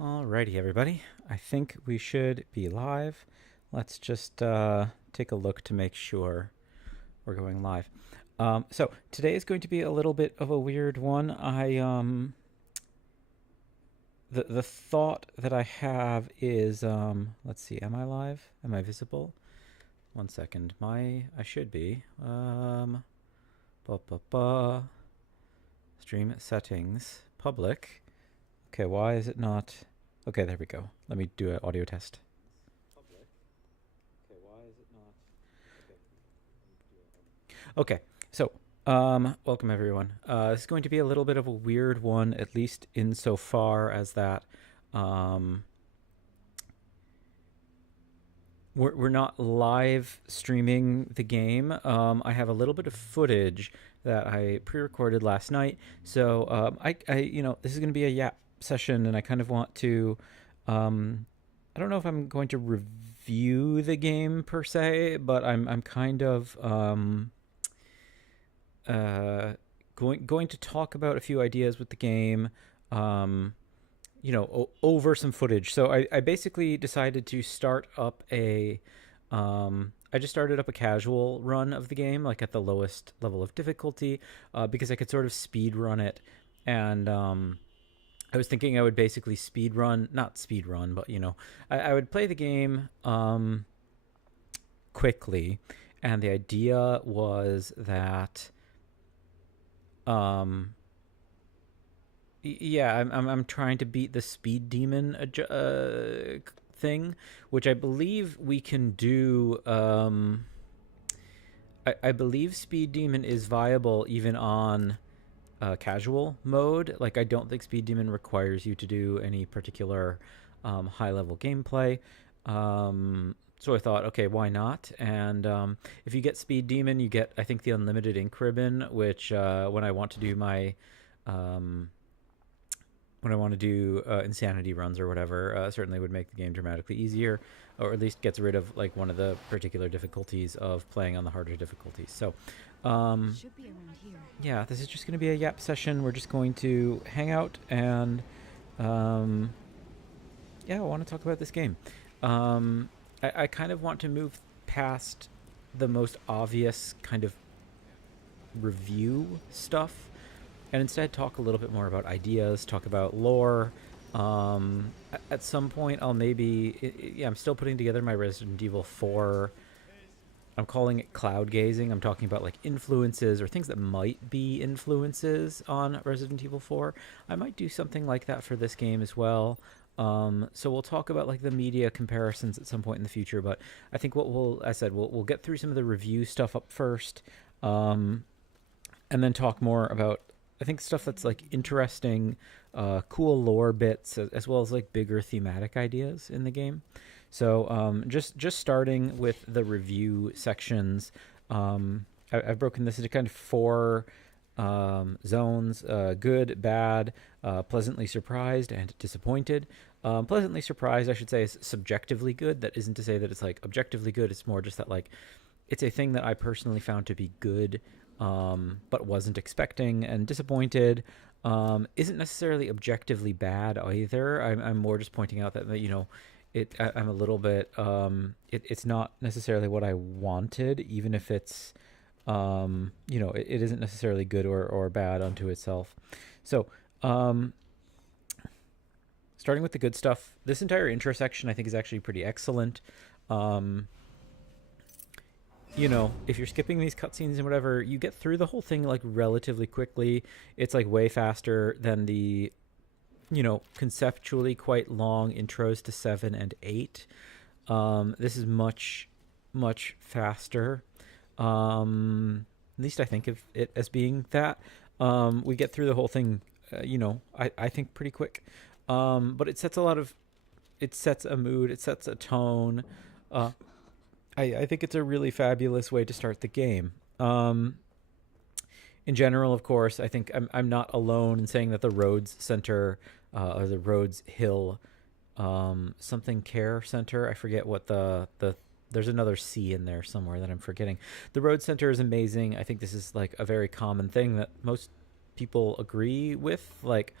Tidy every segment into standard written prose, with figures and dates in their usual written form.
Alrighty, everybody. I think we should be live. Let's just take a look to make sure we're going live. So today is going to be a little bit of a weird one. The thought that I have is let's see. Am I live? Am I visible? One second. I should be. Ba ba ba. Stream settings. Public. Okay, why is it not? Okay, there we go. Let me do an audio test. Public. Okay, why is it not? Okay, so welcome everyone. This is going to be a little bit of a weird one, at least insofar as that we're not live streaming the game. I have a little bit of footage that I pre-recorded last night, so this is going to be a yap session, and I kind of want to. I don't know if I'm going to review the game per se, but I'm kind of going to talk about a few ideas with the game. Over some footage. So I basically decided to start up I just started up a casual run of the game, like at the lowest level of difficulty, because I could sort of speed run it. And I was thinking I would basically not speed run, but I would play the game quickly. And the idea was that I'm trying to beat the speed demon thing, which I believe we can do. I believe speed demon is viable even on casual mode. Like, I don't think speed demon requires you to do any particular high level gameplay. So I thought, okay, why not? And if you get speed demon, you get, I think, the unlimited ink ribbon, which when I want to do my insanity runs or whatever, certainly would make the game dramatically easier, or at least gets rid of like one of the particular difficulties of playing on the harder difficulties. So should be around here. yeah, this is just going to be a yap session. We're just going to hang out and I want to talk about this game. I kind of want to move past the most obvious kind of review stuff and instead talk a little bit more about ideas, talk about lore. At some point, I'm still putting together my Resident Evil 4. I'm calling it cloud gazing. I'm talking about like influences or things that might be influences on Resident Evil 4. I might do something like that for this game as well. So we'll talk about like the media comparisons at some point in the future. But I think we'll get through some of the review stuff up first, and then talk more about, I think, stuff that's like interesting, cool lore bits, as well as like bigger thematic ideas in the game. So just starting with the review sections, I've broken this into kind of four zones: good, bad, pleasantly surprised, and disappointed. Pleasantly surprised, I should say, is subjectively good. That isn't to say that it's like objectively good. It's more just that like it's a thing that I personally found to be good, but wasn't expecting. And disappointed isn't necessarily objectively bad either. I'm more just pointing out that I'm a little bit. It's not necessarily what I wanted, even if it's it isn't necessarily good or bad unto itself. So starting with the good stuff, this entire intro section I think is actually pretty excellent. If you're skipping these cutscenes and whatever, you get through the whole thing like relatively quickly. It's like way faster than the conceptually quite long intros to 7 and 8. This is much, much faster. At least I think of it as being that. We get through the whole thing, I think pretty quick. But it sets a mood, it sets a tone. I think it's a really fabulous way to start the game. In general, of course, I think I'm not alone in saying that the Rhodes Center, or the Rhodes Hill, something care center. I forget what there's another C in there somewhere that I'm forgetting. The Rhodes Center is amazing. I think this is like a very common thing that most people agree with. Like,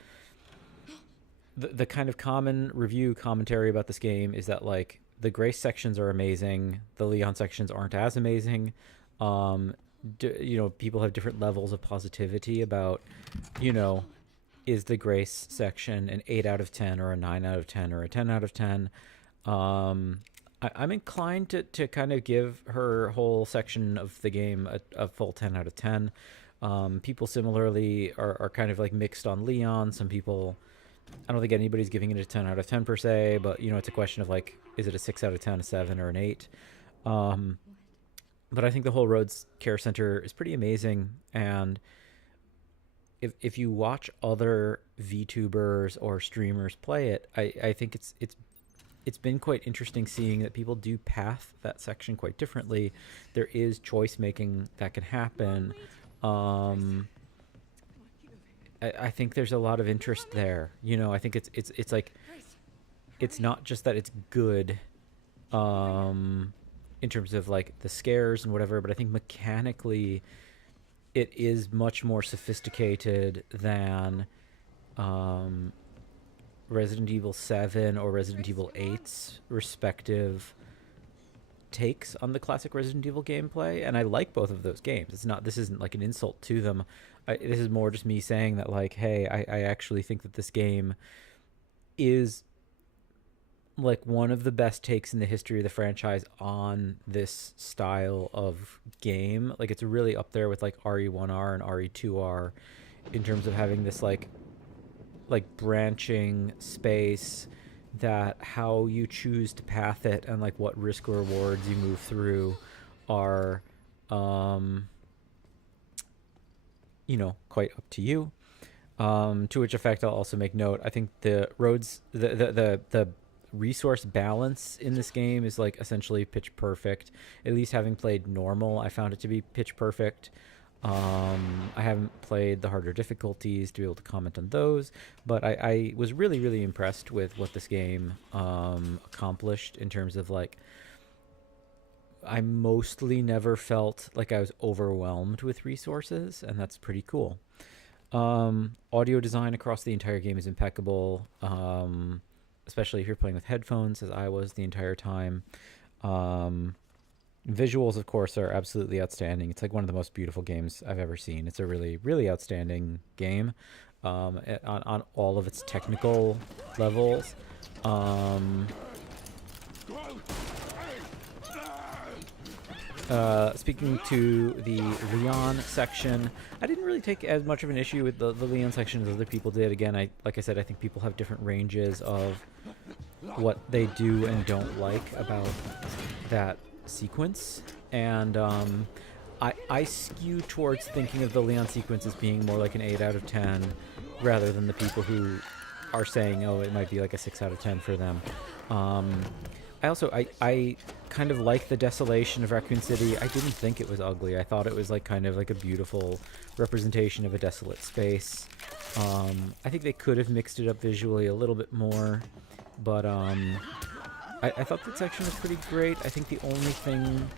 the kind of common review commentary about this game is that like the Grace sections are amazing, the Leon sections aren't as amazing. Um, people have different levels of positivity about, you know, is the Grace section an 8 out of 10 or a 9 out of 10 or a 10 out of 10. I'm inclined to kind of give her whole section of the game a full 10 out of 10. People similarly are kind of like mixed on Leon. Some people, I don't think anybody's giving it a 10 out of 10 per se, but it's a question of like, is it a 6 out of 10, a 7, or an 8? But I think the whole Rhodes Care Center is pretty amazing, and if you watch other VTubers or streamers play it, I think it's been quite interesting seeing that people do path that section quite differently. There is choice making that can happen. I think there's a lot of interest there. I think it's like, it's not just that it's good in terms of like the scares and whatever, but I think mechanically it is much more sophisticated than Resident Evil 7 or Resident Evil 8's respective takes on the classic Resident Evil gameplay, and I like both of those games. This isn't like an insult to them. This is more just me saying that like, hey, I actually think that this game is like one of the best takes in the history of the franchise on this style of game. Like, it's really up there with like RE1R and RE2R in terms of having this like branching space, that how you choose to path it and like what risk or rewards you move through are quite up to you. To which effect I'll also make note, I think the roads, the resource balance in this game is like essentially pitch perfect. At least having played normal, I found it to be pitch perfect. I haven't played the harder difficulties to be able to comment on those, but I was really, really impressed with what this game accomplished in terms of like, I mostly never felt like I was overwhelmed with resources, and that's pretty cool. Audio design across the entire game is impeccable, especially if you're playing with headphones, as I was the entire time. Visuals, of course, are absolutely outstanding. It's like one of the most beautiful games I've ever seen. It's a really, really outstanding game on all of its technical levels. Speaking to the Leon section, I didn't really take as much of an issue with the Leon section as other people did. Again, like I said, I think people have different ranges of what they do and don't like about that sequence, and I skew towards thinking of the Leon sequence as being more like an 8 out of 10 rather than the people who are saying, oh, it might be like a 6 out of 10 for them. I kind of like the desolation of Raccoon City. I didn't think it was ugly. I thought it was like kind of like a beautiful representation of a desolate space. I think they could have mixed it up visually a little bit more, but I thought that section was pretty great. I think the only thing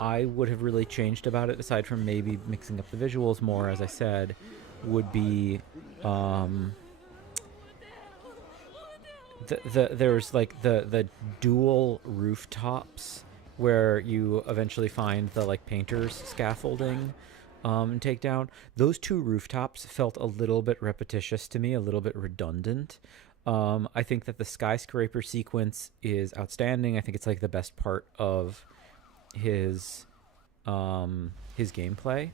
I would have really changed about it, aside from maybe mixing up the visuals more, as I said, would be there's like the dual rooftops where you eventually find the like painter's scaffolding and take down. Those two rooftops felt a little bit repetitious to me, a little bit redundant. I think that the skyscraper sequence is outstanding. I think it's like the best part of his gameplay.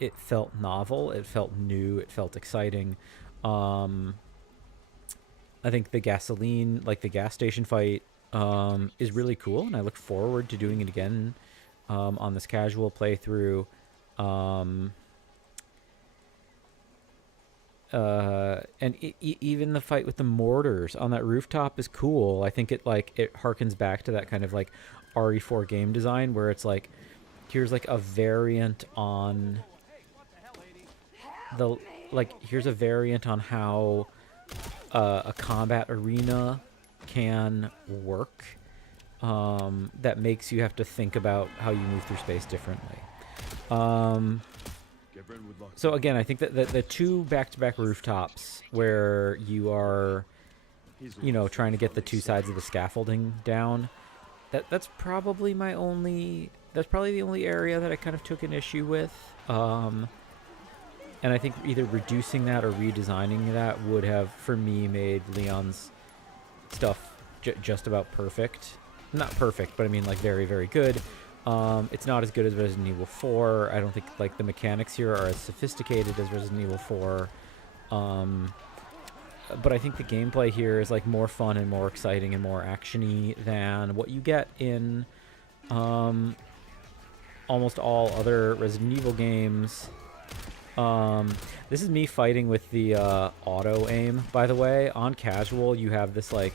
It felt novel, it felt new, it felt exciting. I think the gasoline, like the gas station fight, is really cool, and I look forward to doing it again on this casual playthrough. Even the fight with the mortars on that rooftop is cool. I think it harkens back to that kind of like RE4 game design where it's like, here's like a variant on here's a variant on how a combat arena can work, that makes you have to think about how you move through space differently. So again, I think that the two back-to-back rooftops where you are, you know, trying to get the two sides of the scaffolding down, that's probably my only, that's probably the only area that I kind of took an issue with. And I think either reducing that or redesigning that would have, for me, made Leon's stuff just about perfect. Not perfect, but I mean like very, very good. It's not as good as Resident Evil 4. I don't think like the mechanics here are as sophisticated as Resident Evil 4. But I think the gameplay here is like more fun and more exciting and more actiony than what you get in almost all other Resident Evil games. This is me fighting with the auto aim, by the way. On casual, you have this like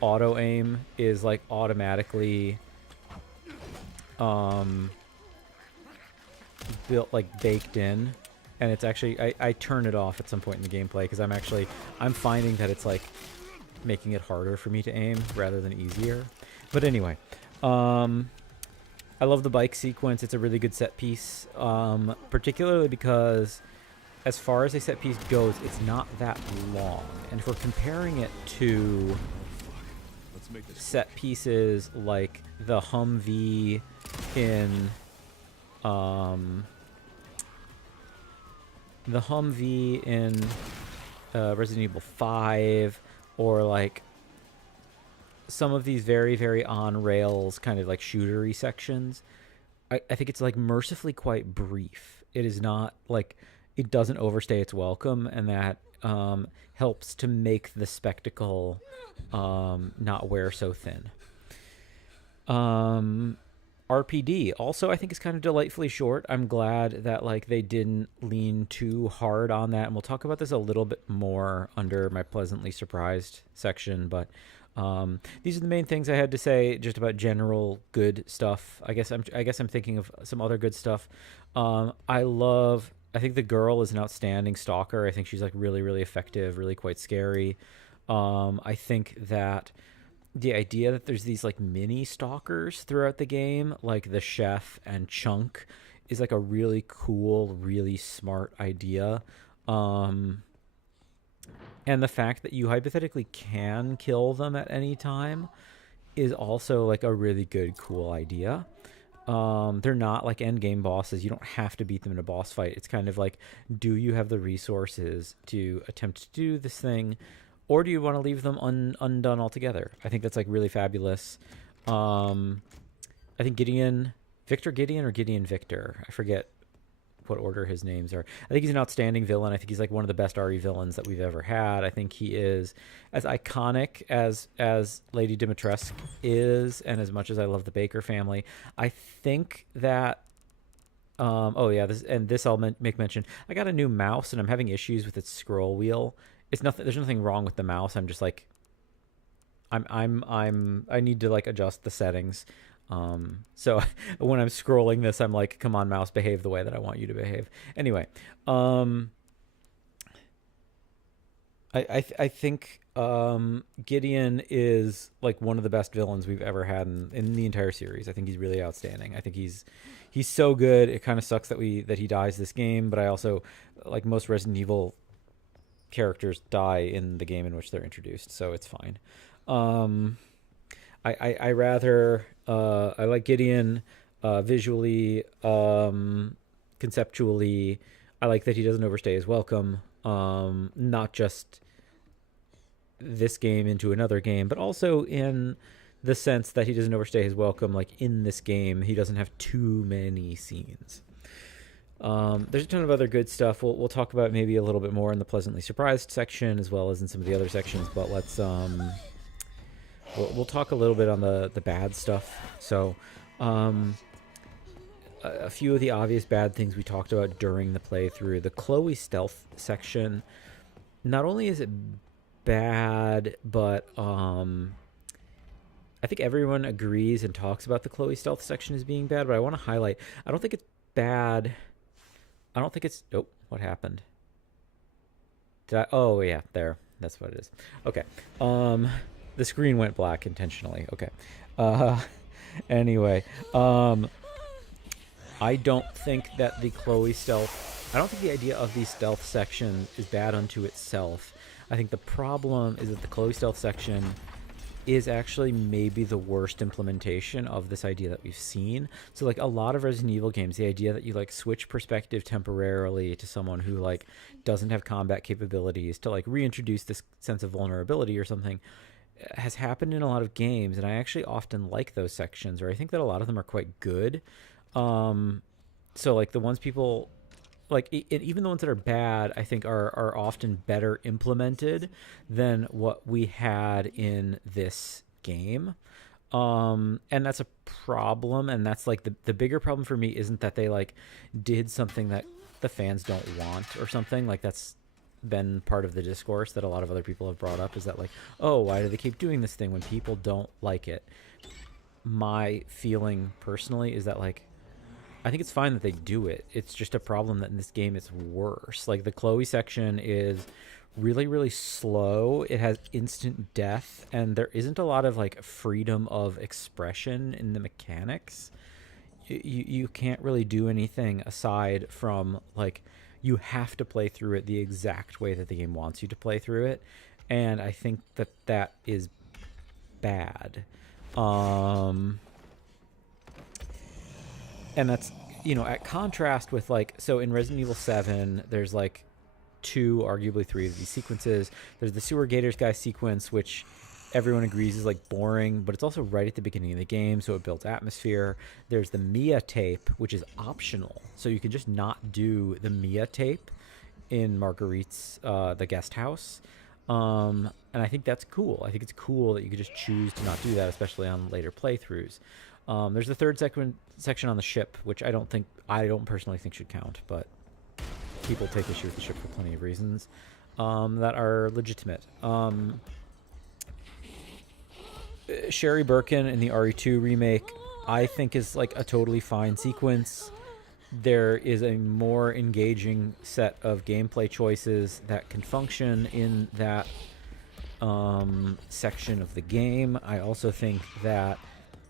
auto aim is like automatically built, like baked in, and it's actually I turn it off at some point in the gameplay because I'm finding that it's like making it harder for me to aim rather than easier. But anyway, I love the bike sequence. It's a really good set piece, particularly because as far as a set piece goes, it's not that long. And if we're comparing it to set pieces like the Humvee in Resident Evil 5, or like some of these very, very on rails kind of like shootery sections, I think it's like mercifully quite brief. It is not like, it doesn't overstay its welcome, and that helps to make the spectacle not wear so thin. RPD also, I think, is kind of delightfully short. I'm glad that like they didn't lean too hard on that, and we'll talk about this a little bit more under my pleasantly surprised section. But these are the main things I had to say just about general good stuff. I guess I'm thinking of some other good stuff. I think the girl is an outstanding stalker. I think she's like really, really effective, really quite scary. I think that the idea that there's these like mini stalkers throughout the game, like the chef and Chunk, is like a really cool, really smart idea. And the fact that you hypothetically can kill them at any time is also like a really good, cool idea. They're not like end game bosses. You don't have to beat them in a boss fight. It's kind of like, do you have the resources to attempt to do this thing, or do you want to leave them undone altogether? I think that's like really fabulous. I think Victor Gideon or Gideon Victor, I forget what order his names are. I think he's an outstanding villain. I think he's like one of the best RE villains that we've ever had. I think he is as iconic as Lady Dimitrescu is, and as much as I love the Baker family, I think that this I'll make mention. I got a new mouse and I'm having issues with its scroll wheel. There's nothing wrong with the mouse. I'm just like I need to like adjust the settings. So when I'm scrolling this, I'm like, come on, mouse, behave the way that I want you to behave. Anyway, I think Gideon is like one of the best villains we've ever had in the entire series. I think he's really outstanding. I think he's so good. It kind of sucks that he dies this game, but I also, like most Resident Evil characters, die in the game in which they're introduced, so it's fine. I like Gideon visually, conceptually. I like that he doesn't overstay his welcome, not just this game into another game, but also in the sense that he doesn't overstay his welcome. Like in this game, he doesn't have too many scenes. There's a ton of other good stuff. We'll talk about maybe a little bit more in the pleasantly surprised section as well as in some of the other sections, but let's we'll talk a little bit on the bad stuff. So a few of the obvious bad things we talked about during the playthrough. The Chloe stealth section, not only is it bad, but I think everyone agrees and talks about the Chloe stealth section as being bad, but I want to highlight, I don't think it's bad. I don't think it's... Oh, what happened? Oh, yeah, there. That's what it is. Okay. The screen went black intentionally. Okay. Anyway, I don't think that the Chloe stealth... I don't think the idea of the stealth section is bad unto itself. I think the problem is that the Chloe stealth section is actually maybe the worst implementation of this idea that we've seen. So like a lot of Resident Evil games, the idea that you like switch perspective temporarily to someone who like doesn't have combat capabilities to like reintroduce this sense of vulnerability or something has happened in a lot of games, and I actually often like those sections, or I think that a lot of them are quite good. So like the ones people like, even the ones that are bad, I think are often better implemented than what we had in this game. And that's a problem, and that's like the bigger problem for me isn't that they like did something that the fans don't want or something. Like that's been part of the discourse that a lot of other people have brought up, is that like, oh, why do they keep doing this thing when people don't like it? My feeling personally is that like, I think it's fine that they do it. It's just a problem that in this game it's worse. Like the Chloe section is really, really slow. It has instant death, and there isn't a lot of like freedom of expression in the mechanics. You can't really do anything aside from like, you have to play through it the exact way that the game wants you to play through it, and I think that that is bad. And that's, you know, at contrast with like, so in Resident Evil 7 there's like 2, arguably 3 of these sequences. There's the sewer gators guy sequence, which everyone agrees is like boring, but it's also right at the beginning of the game, so it builds atmosphere. There's the Mia tape, which is optional, so you can just not do the Mia tape in Marguerite's the guest house. And I think that's cool. I think it's cool that you could just choose to not do that, especially on later playthroughs. There's the third section on the ship, which I don't personally think should count, but people take issue with the ship for plenty of reasons that are legitimate. Sherry Birkin in the RE2 remake, I think, is like a totally fine sequence. There is a more engaging set of gameplay choices that can function in that section of the game. I also think that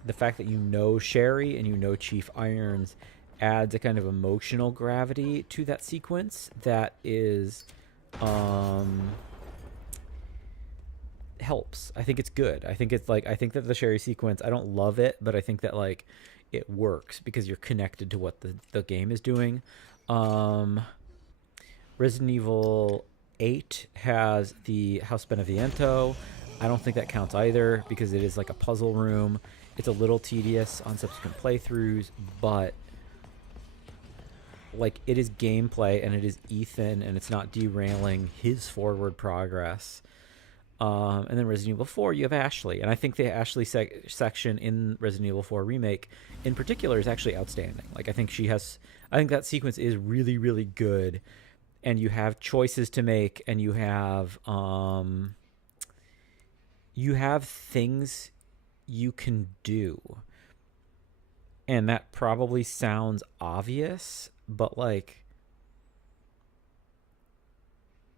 the fact that you know Sherry and you know Chief Irons adds a kind of emotional gravity to that sequence that is helps. I think it's good. I think it's like, I think that the Sherry sequence, I don't love it, but I think that like it works because you're connected to what the game is doing. Resident Evil 8 has the House Beneviento. I don't think that counts either because it is like a puzzle room. It's a little tedious on subsequent playthroughs, but like it is gameplay and it is Ethan and it's not derailing his forward progress. And then Resident Evil 4, you have Ashley. And I think the Ashley section in Resident Evil 4 Remake in particular is actually outstanding. Like, I think that sequence is really, really good. And you have choices to make, and you have things you can do. And that probably sounds obvious, but like,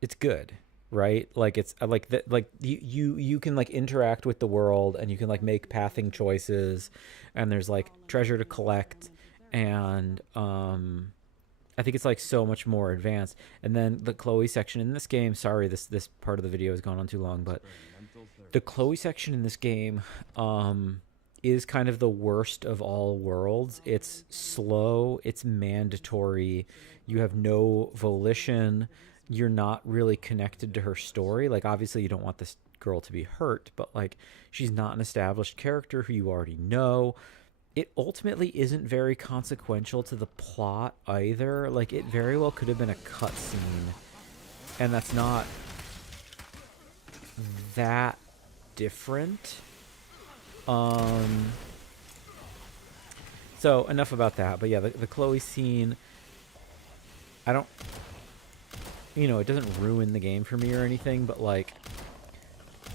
it's good. Right, like it's like that, like you can like interact with the world and you can like make pathing choices, and there's like treasure to collect, and I think it's like so much more advanced. And then the Chloe section in this game, sorry, this part of the video has gone on too long, but the Chloe section in this game is kind of the worst of all worlds. It's slow, it's mandatory, you have no volition. You're not really connected to her story. Like, obviously you don't want this girl to be hurt, but like, she's not an established character who you already know. It ultimately isn't very consequential to the plot either. Like, it very well could have been a cutscene, and that's not that different. So enough about that. But yeah, the Chloe scene, it doesn't ruin the game for me or anything, but like,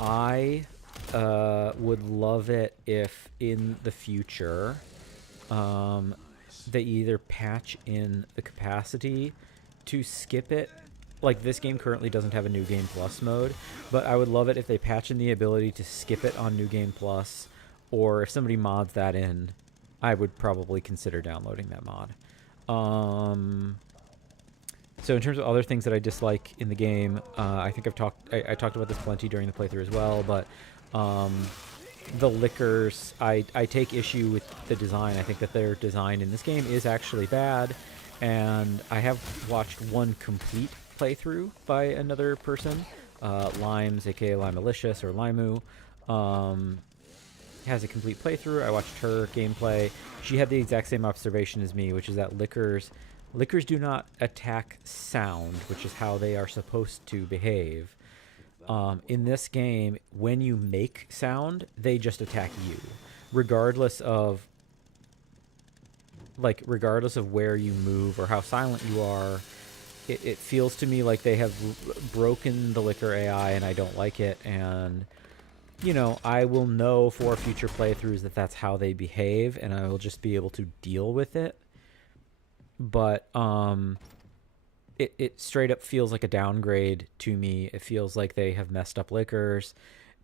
I would love it if in the future they either patch in the capacity to skip it. Like, this game currently doesn't have a New Game Plus mode, but I would love it if they patch in the ability to skip it on New Game Plus, or if somebody mods that in, I would probably consider downloading that mod. So in terms of other things that I dislike in the game, I think I talked about this plenty during the playthrough as well, but um, the lickers, I take issue with the design. I think that their design in this game is actually bad, and I have watched one complete playthrough by another person, Limes, a.k.a. Limalicious or Limu, has a complete playthrough. I watched her gameplay. She had the exact same observation as me, which is that lickers do not attack sound, which is how they are supposed to behave. In this game, when you make sound, they just attack you, regardless of where you move or how silent you are. It feels to me like they have broken the licker AI, and I don't like it. And I will know for future playthroughs that that's how they behave, and I will just be able to deal with it. But it straight up feels like a downgrade to me. It feels like they have messed up lickers,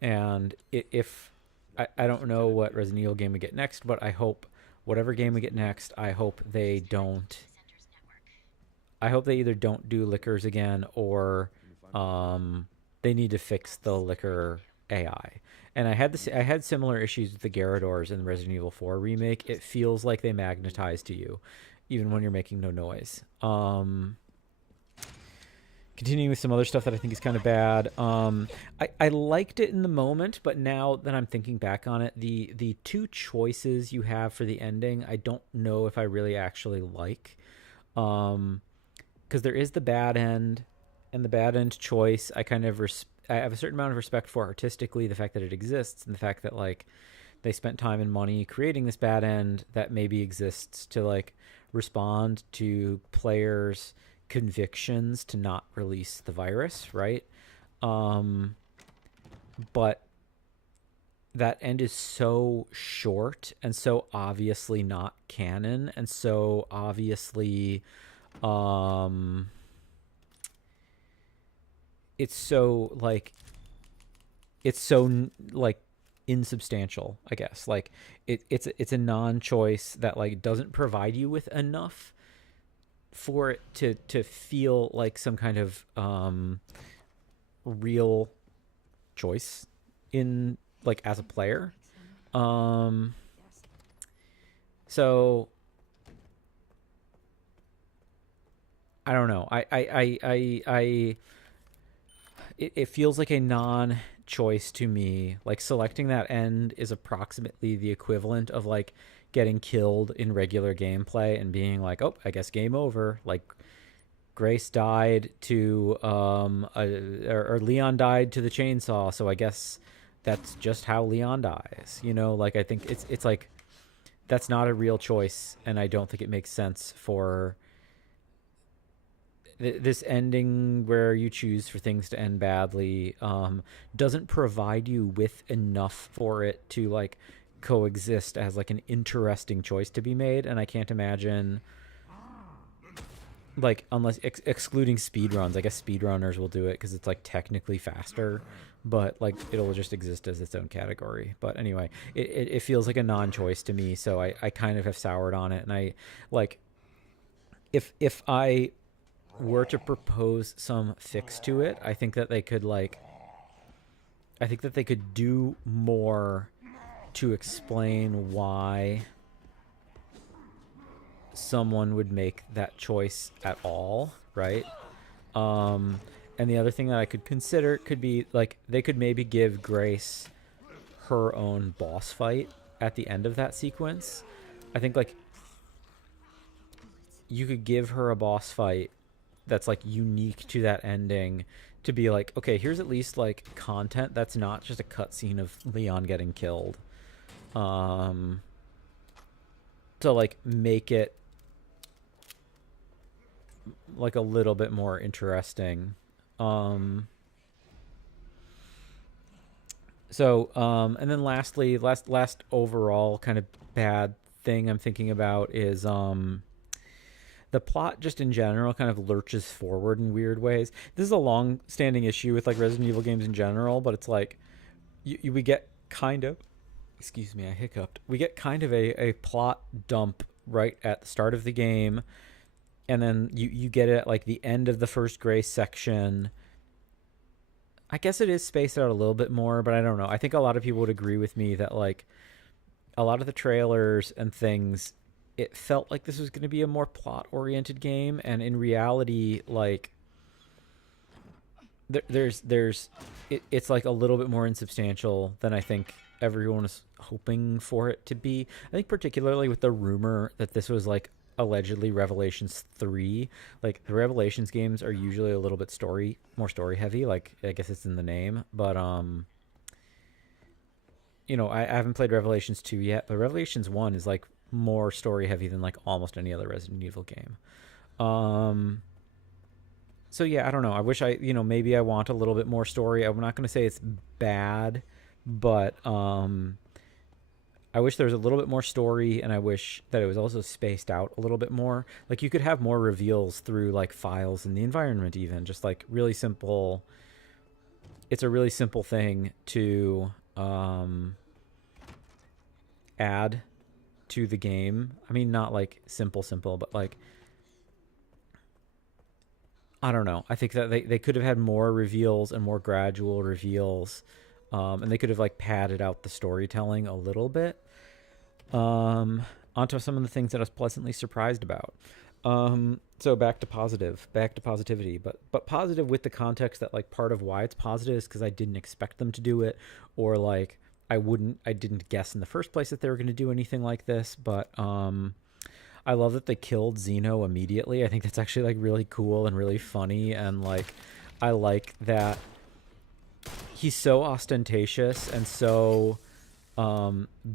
and if I don't know what Resident Evil game we get next, but I hope whatever game we get next, I hope they don't. I hope they either don't do lickers again, or they need to fix the licker AI. And I had similar issues with the Garradors in the Resident Evil 4 remake. It feels like they magnetize to you, even when you're making no noise. Continuing with some other stuff that I think is kind of bad. I liked it in the moment, but now that I'm thinking back on it, the two choices you have for the ending, I don't know if I really actually like. Because there is the bad end, and the bad end choice, I have a certain amount of respect for artistically, the fact that it exists, and the fact that they spent time and money creating this bad end that maybe exists to respond to players' convictions to not release the virus, right? But that end is so short and so obviously not canon, and so obviously it's so insubstantial, I guess. It's a non-choice that doesn't provide you with enough for it to feel like some kind of real choice in as a player. So I don't know. It feels like a non-choice to me. Selecting that end is approximately the equivalent of getting killed in regular gameplay and being oh, I guess game over. Grace died to or Leon died to the chainsaw, so I guess that's just how Leon dies. I think it's that's not a real choice, and I don't think it makes sense for this ending where you choose for things to end badly. Doesn't provide you with enough for it to coexist as an interesting choice to be made. And I can't imagine unless excluding speedruns. I guess speedrunners will do it because it's technically faster, but it'll just exist as its own category. But anyway, it feels like a non-choice to me, so I kind of have soured on it. And I if I were to propose some fix to it, I think that they could do more to explain why someone would make that choice at all, right? And the other thing that I could consider could be they could maybe give Grace her own boss fight at the end of that sequence. I think you could give her a boss fight that's unique to that ending, to be okay, here's at least content that's not just a cutscene of Leon getting killed, to make it a little bit more interesting. And then lastly, last overall kind of bad thing I'm thinking about is the plot just in general kind of lurches forward in weird ways. This is a long-standing issue with Resident Evil games in general, but it's we get kind of, excuse me, I hiccuped. We get kind of a plot dump right at the start of the game and then you get it at like the end of the first Grace section. I guess it is spaced out a little bit more, but I don't know. I think a lot of people would agree with me that like a lot of the trailers and things, it felt like this was going to be a more plot oriented game, and in reality, like it's like a little bit more insubstantial than I think everyone was hoping for it to be. I think particularly with the rumor that this was like allegedly Revelations 3. Like the Revelations games are usually a little bit more story heavy, like I guess it's in the name, but I haven't played Revelations 2 yet, but Revelations 1 is like more story heavy than like almost any other Resident Evil game. Um so yeah, I don't know. I wish maybe I want a little bit more story. I'm not going to say it's bad, but I wish there was a little bit more story, and I wish that it was also spaced out a little bit more. Like you could have more reveals through like files in the environment, even just like really simple. It's a really simple thing to add to the game. I mean, not like simple, but like I don't know. I think that they could have had more reveals and more gradual reveals, and they could have like padded out the storytelling a little bit. Onto some of the things that I was pleasantly surprised about. So back to positivity, but positive with the context that like part of why it's positive is because I didn't expect them to do it, or like I didn't guess in the first place that they were going to do anything like this. But I love that they killed Xeno immediately. I think that's actually like really cool and really funny, and like I like that he's so ostentatious and so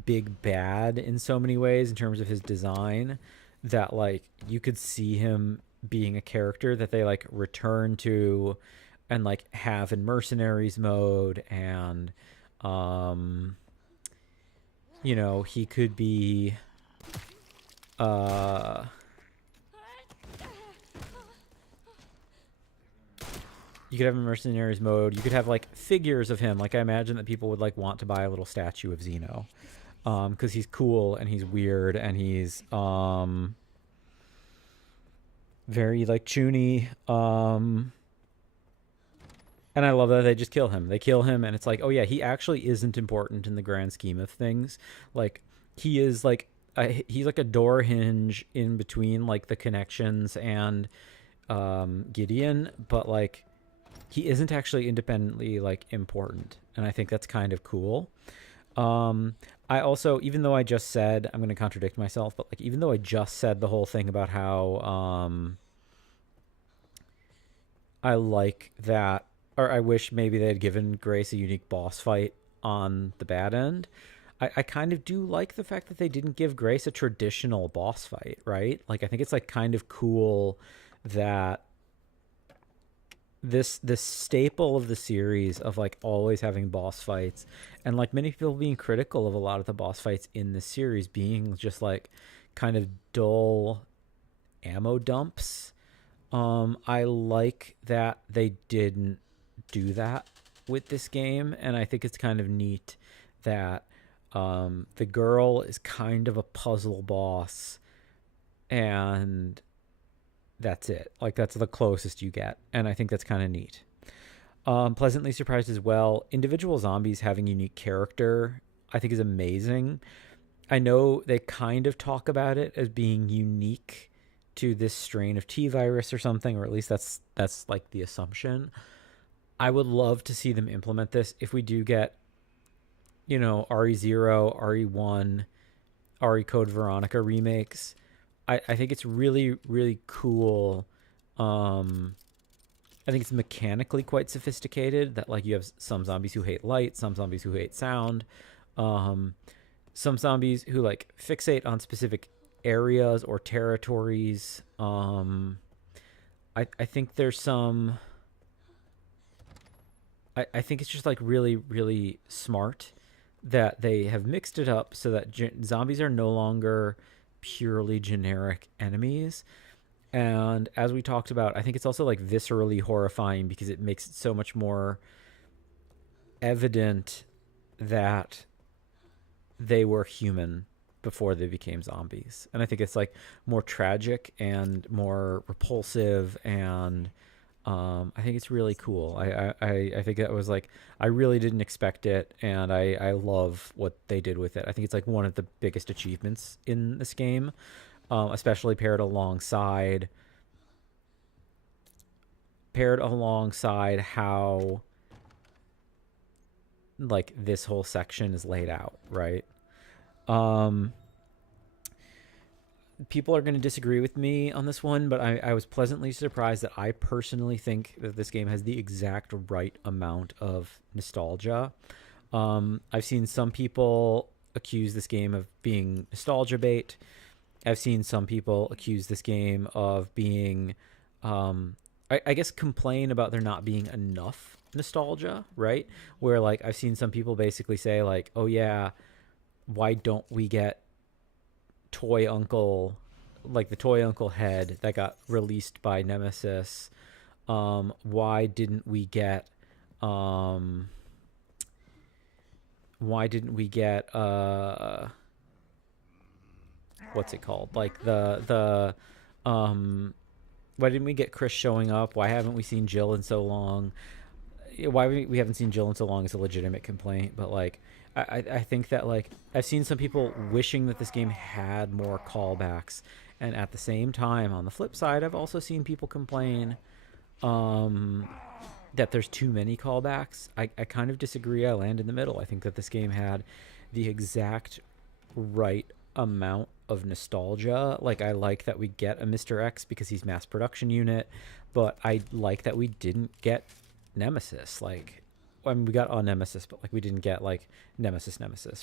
big bad in so many ways in terms of his design, that like you could see him being a character that they like return to and like have in mercenaries mode, and he could be you could have him in mercenaries mode. You could have like figures of him. Like I imagine that people would like want to buy a little statue of Xeno, because he's cool and he's weird and he's very like choony. And I love that they just kill him. They kill him, and it's like, oh yeah, he actually isn't important in the grand scheme of things. Like he is like he's like a door hinge in between like the connections and Gideon, but like he isn't actually independently like important, and I think that's kind of cool. I also, even though I just said, I'm going to contradict myself, but like even though I just said the whole thing about how I like that, or I wish maybe they had given Grace a unique boss fight on the bad end, I kind of do like the fact that they didn't give Grace a traditional boss fight, right? Like I think it's like kind of cool that this staple of the series of like always having boss fights, and like many people being critical of a lot of the boss fights in this series being just like kind of dull ammo dumps. I like that they didn't do that with this game, and I think it's kind of neat that the girl is kind of a puzzle boss, and that's it. Like that's the closest you get, and I think that's kind of neat. Pleasantly surprised as well. Individual zombies having unique character, I think, is amazing. I know they kind of talk about it as being unique to this strain of T virus or something, or at least that's like the assumption. I would love to see them implement this if we do get, RE0, RE1, RE Code Veronica remakes. I think it's really, really cool. I think it's mechanically quite sophisticated, that like you have some zombies who hate light, some zombies who hate sound, some zombies who like fixate on specific areas or territories. I think there's some. I think it's just like really, really smart that they have mixed it up so that zombies are no longer purely generic enemies. And as we talked about, I think it's also like viscerally horrifying because it makes it so much more evident that they were human before they became zombies. And I think it's like more tragic and more repulsive, and I think it's really cool. I think that was like, I really didn't expect it, and I love what they did with it. I think it's like one of the biggest achievements in this game, especially paired alongside how like this whole section is laid out, right? Um, People are going to disagree with me on this one, but I was pleasantly surprised that I personally think that this game has the exact right amount of nostalgia. I've seen some people accuse this game of being nostalgia bait. I've seen some people accuse this game of being, I guess, complain about there not being enough nostalgia, right? Where like I've seen some people basically say like, oh yeah, why don't we get toy uncle, like the toy uncle head that got released by Nemesis? Why didn't we get what's it called, like the why didn't we get Chris showing up? Why haven't we seen Jill in so long? Why we haven't seen Jill in so long is a legitimate complaint, but like I think that like I've seen some people wishing that this game had more callbacks, and at the same time, on the flip side, I've also seen people complain that there's too many callbacks. I kind of disagree. I land in the middle. I think that this game had the exact right amount of nostalgia. Like, I like that we get a Mr. X because he's mass production unit, but I like that we didn't get Nemesis. Like, I mean, we got a Nemesis, but like we didn't get like Nemesis,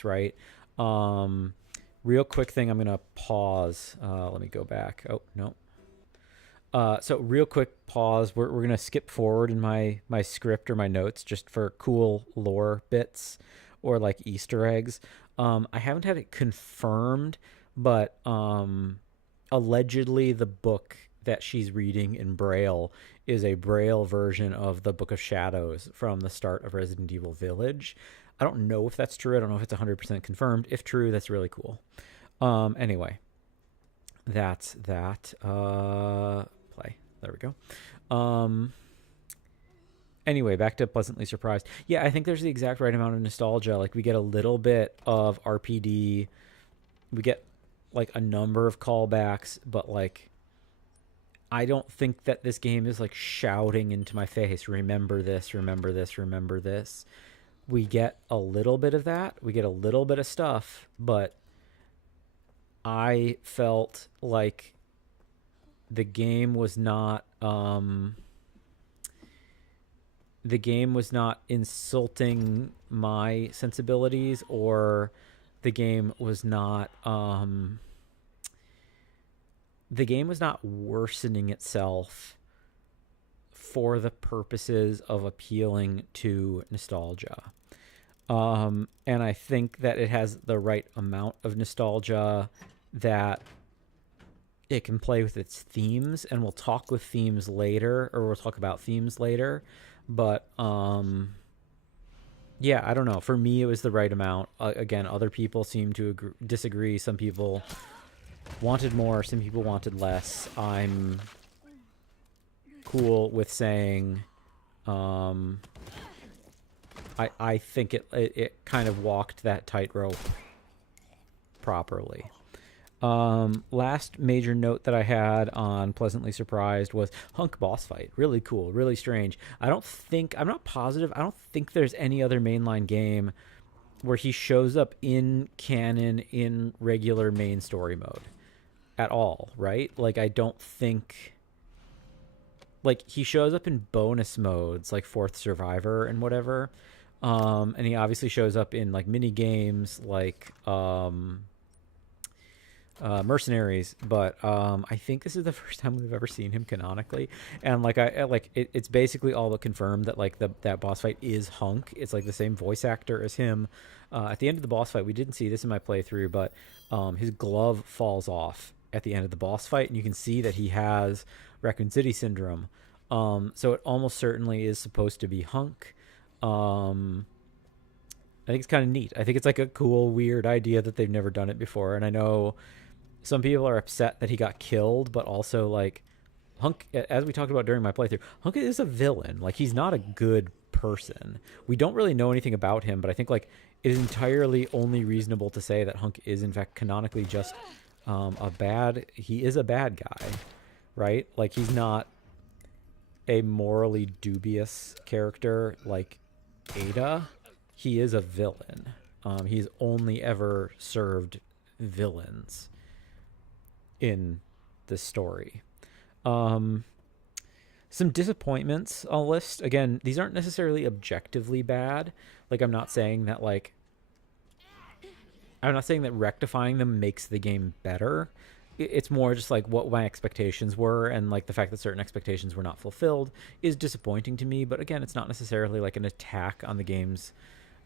right? Real quick thing, I'm gonna pause. Let me go back. Oh no. So real quick pause. We're gonna skip forward in my script or my notes just for cool lore bits or like Easter eggs. I haven't had it confirmed, but allegedly the book that she's reading in Braille is a Braille version of the Book of Shadows from the start of Resident Evil Village. I don't know if that's true. I don't know if it's 100% confirmed. If true, that's really cool. Anyway, that's that. Play. There we go. Anyway, back to pleasantly surprised. Yeah, I think there's the exact right amount of nostalgia. Like, we get a little bit of RPD. We get like a number of callbacks, but like, I don't think that this game is like shouting into my face, remember this, remember this, remember this. We get a little bit of that. We get a little bit of stuff, but I felt like the game was not insulting my sensibilities, or the game was not worsening itself for the purposes of appealing to nostalgia. And I think that it has the right amount of nostalgia that it can play with its themes, and we'll talk with themes later, or we'll talk about themes later. But yeah, I don't know. For me, it was the right amount. Again, other people seem to disagree. Some people wanted more, some people wanted less. I'm cool with saying I think it kind of walked that tightrope properly. Last major note that I had on pleasantly surprised was hunk boss fight. Really cool, really strange. I'm not positive, I don't think there's any other mainline game where he shows up in canon in regular main story mode at all, right? Like, I don't think, like, he shows up in bonus modes like Fourth Survivor and whatever, and he obviously shows up in like mini games like Mercenaries, but I think this is the first time we've ever seen him canonically, and like it's basically all but confirmed that like that boss fight is Hunk. It's like the same voice actor as him. At the end of the boss fight, we didn't see this in my playthrough, but his glove falls off at the end of the boss fight, and you can see that he has Raccoon City syndrome. So it almost certainly is supposed to be Hunk. I think it's kind of neat. I think it's like a cool, weird idea that they've never done it before. And I know some people are upset that he got killed, but also like Hunk, as we talked about during my playthrough, Hunk is a villain. Like, he's not a good person. We don't really know anything about him, but I think like it is entirely only reasonable to say that Hunk is in fact canonically just he is a bad guy, right? Like, he's not a morally dubious character like Ada. He is a villain. He's only ever served villains in the story. Some disappointments I'll list. Again, these aren't necessarily objectively bad. Like, I'm not saying that rectifying them makes the game better. It's more just like what my expectations were, and like the fact that certain expectations were not fulfilled is disappointing to me. But again, it's not necessarily like an attack on the game's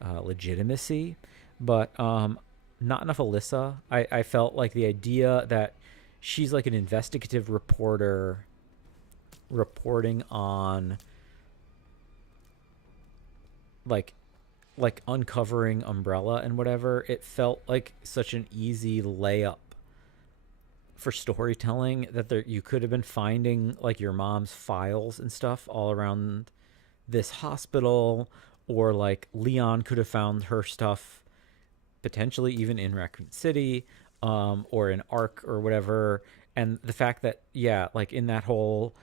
legitimacy. But not enough Alyssa. I felt like the idea that she's like an investigative reporter reporting on like uncovering Umbrella and whatever, it felt like such an easy layup for storytelling that you could have been finding like your mom's files and stuff all around this hospital, or like Leon could have found her stuff potentially even in Raccoon City, or in Ark or whatever. And the fact that, yeah, like in that whole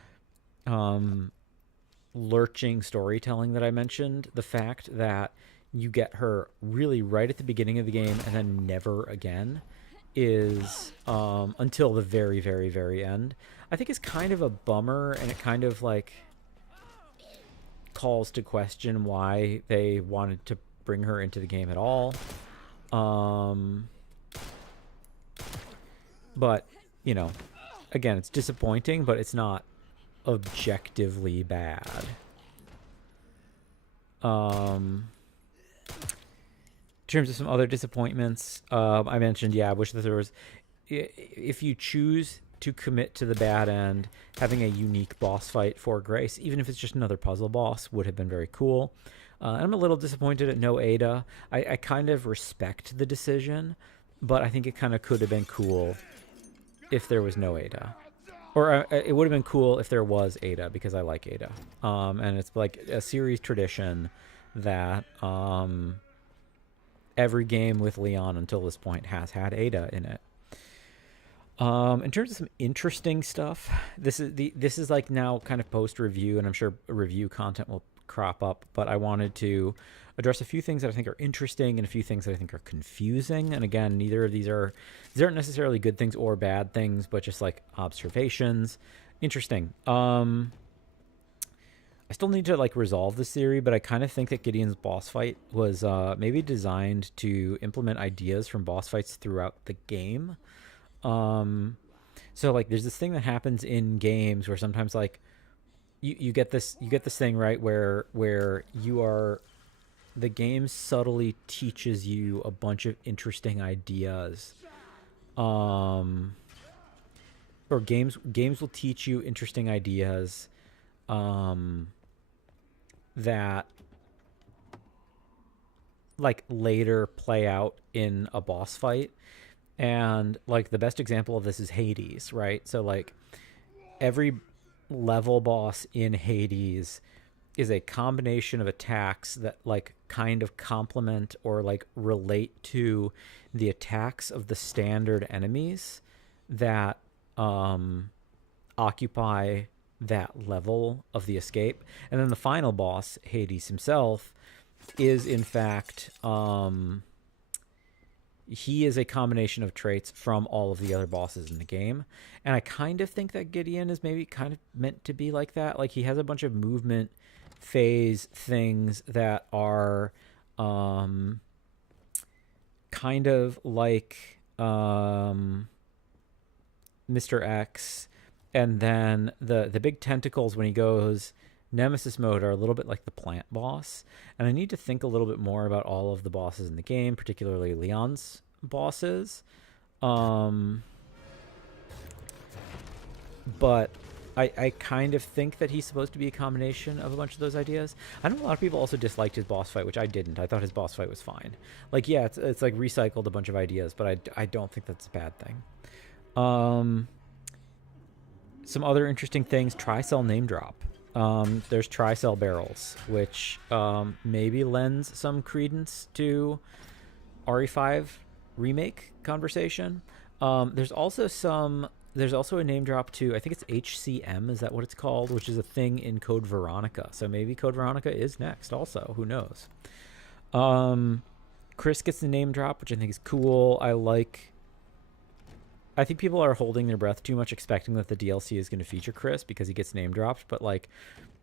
lurching storytelling that I mentioned, the fact that you get her really right at the beginning of the game and then never again is until the very, very, very end, I think is kind of a bummer, and it kind of like calls to question why they wanted to bring her into the game at all. But, you know, again, it's disappointing, but it's not objectively bad. In terms of some other disappointments, I mentioned, I wish that there was, if you choose to commit to the bad end, having a unique boss fight for Grace, even if it's just another puzzle boss, would have been very cool. I'm a little disappointed at no Ada. I kind of respect the decision, but I think it kind of could have been cool if there was no Ada. Or it would have been cool if there was Ada, because I like Ada. And it's like a series tradition that every game with Leon until this point has had Ada in it. In terms of some interesting stuff, this is like now kind of post review, and I'm sure review content will crop up, but I wanted to address a few things that I think are interesting and a few things that I think are confusing. And again, these aren't necessarily good things or bad things, but just like observations. Interesting. I still need to like resolve this theory, but I kind of think that Gideon's boss fight was maybe designed to implement ideas from boss fights throughout the game. So like there's this thing that happens in games where sometimes like you get this thing, right, where the game subtly teaches you a bunch of interesting ideas. Or games will teach you interesting ideas that like later play out in a boss fight. And like the best example of this is Hades, right? So like every level boss in Hades is a combination of attacks that like kind of complement or like relate to the attacks of the standard enemies that occupy that level of the escape. And then the final boss, Hades himself, is in fact he is a combination of traits from all of the other bosses in the game. And I kind of think that Gideon is maybe kind of meant to be like that. Like he has a bunch of movement phase things that are kind of like Mr. X. And then the big tentacles when he goes Nemesis mode are a little bit like the plant boss. And I need to think a little bit more about all of the bosses in the game, particularly Leon's bosses. But I kind of think that he's supposed to be a combination of a bunch of those ideas. I know a lot of people also disliked his boss fight, which I didn't. I thought his boss fight was fine. Like, yeah, it's like recycled a bunch of ideas, but I don't think that's a bad thing. Some other interesting things, Tricell name drop. There's Tricell barrels, which maybe lends some credence to RE5 remake conversation. There's also a name drop to, I think it's HCM, is that what it's called? Which is a thing in Code Veronica. So maybe Code Veronica is next also. Who knows? Chris gets the name drop, which I think is cool. I think people are holding their breath too much, expecting that the DLC is going to feature Chris because he gets name dropped. But like,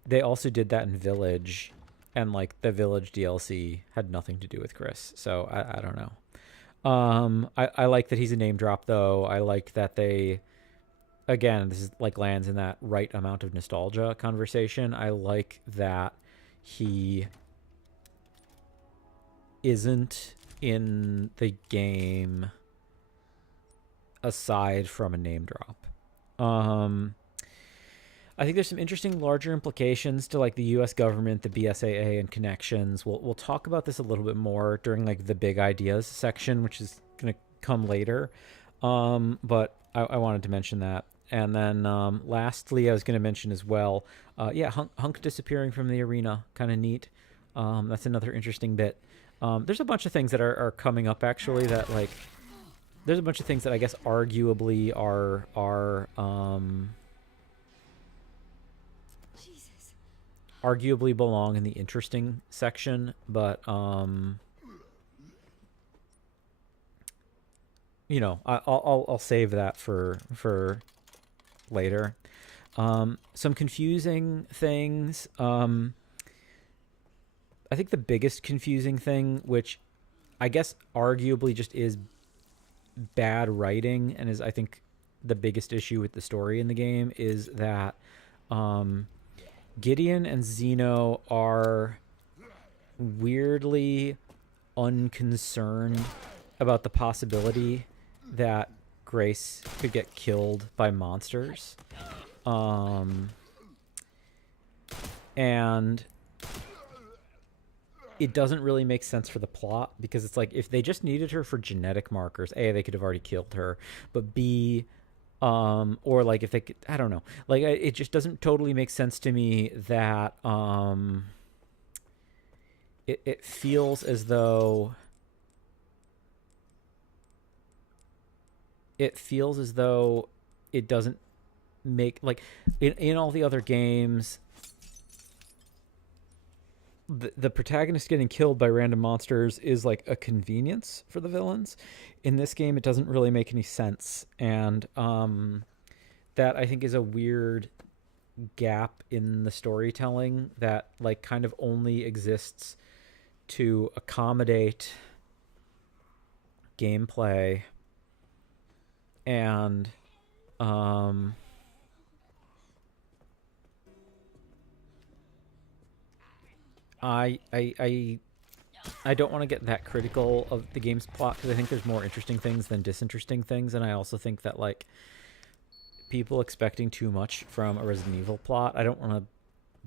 they also did that in Village, and like the Village DLC had nothing to do with Chris. So I don't know. I like that he's a name drop though. I like that they, again, this is like lands in that right amount of nostalgia conversation. I like that he isn't in the game aside from a name drop. I think there's some interesting larger implications to like the US government, the BSAA, and connections. We'll talk about this a little bit more during like the big ideas section, which is going to come later. But I wanted to mention that. And then lastly, I was going to mention as well, Hunk disappearing from the arena, kind of neat. That's another interesting bit. There's a bunch of things that are coming up actually that like, there's a bunch of things that I guess arguably are arguably belong in the interesting section, but you know, I'll save that for later. Some confusing things. I think the biggest confusing thing, which I guess arguably just is bad writing and is I think the biggest issue with the story in the game, is that Gideon and Zeno are weirdly unconcerned about the possibility that Grace could get killed by monsters. And it doesn't really make sense for the plot, because it's like if they just needed her for genetic markers, A, they could have already killed her, but B, or like if they could, I don't know, like it just doesn't totally make sense to me that it feels as though it doesn't make, like in all the other games, the protagonist getting killed by random monsters is like a convenience for the villains. In this game, it doesn't really make any sense, and that I think is a weird gap in the storytelling that like kind of only exists to accommodate gameplay, and I don't want to get that critical of the game's plot, because I think there's more interesting things than disinteresting things, and I also think that like people expecting too much from a Resident Evil plot, I don't want to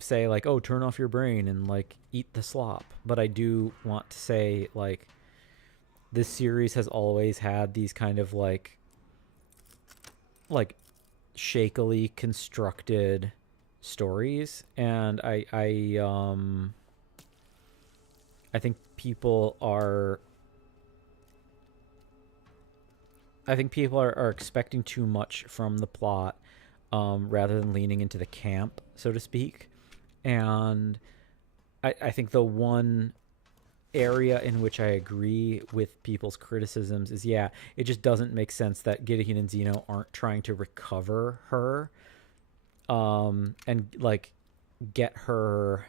say like, oh, turn off your brain and like eat the slop, but I do want to say like this series has always had these kind of like shakily constructed stories, and I think people are expecting too much from the plot, rather than leaning into the camp, so to speak. And I think the one area in which I agree with people's criticisms is, yeah, it just doesn't make sense that Gideon and Zeno aren't trying to recover her, and like get her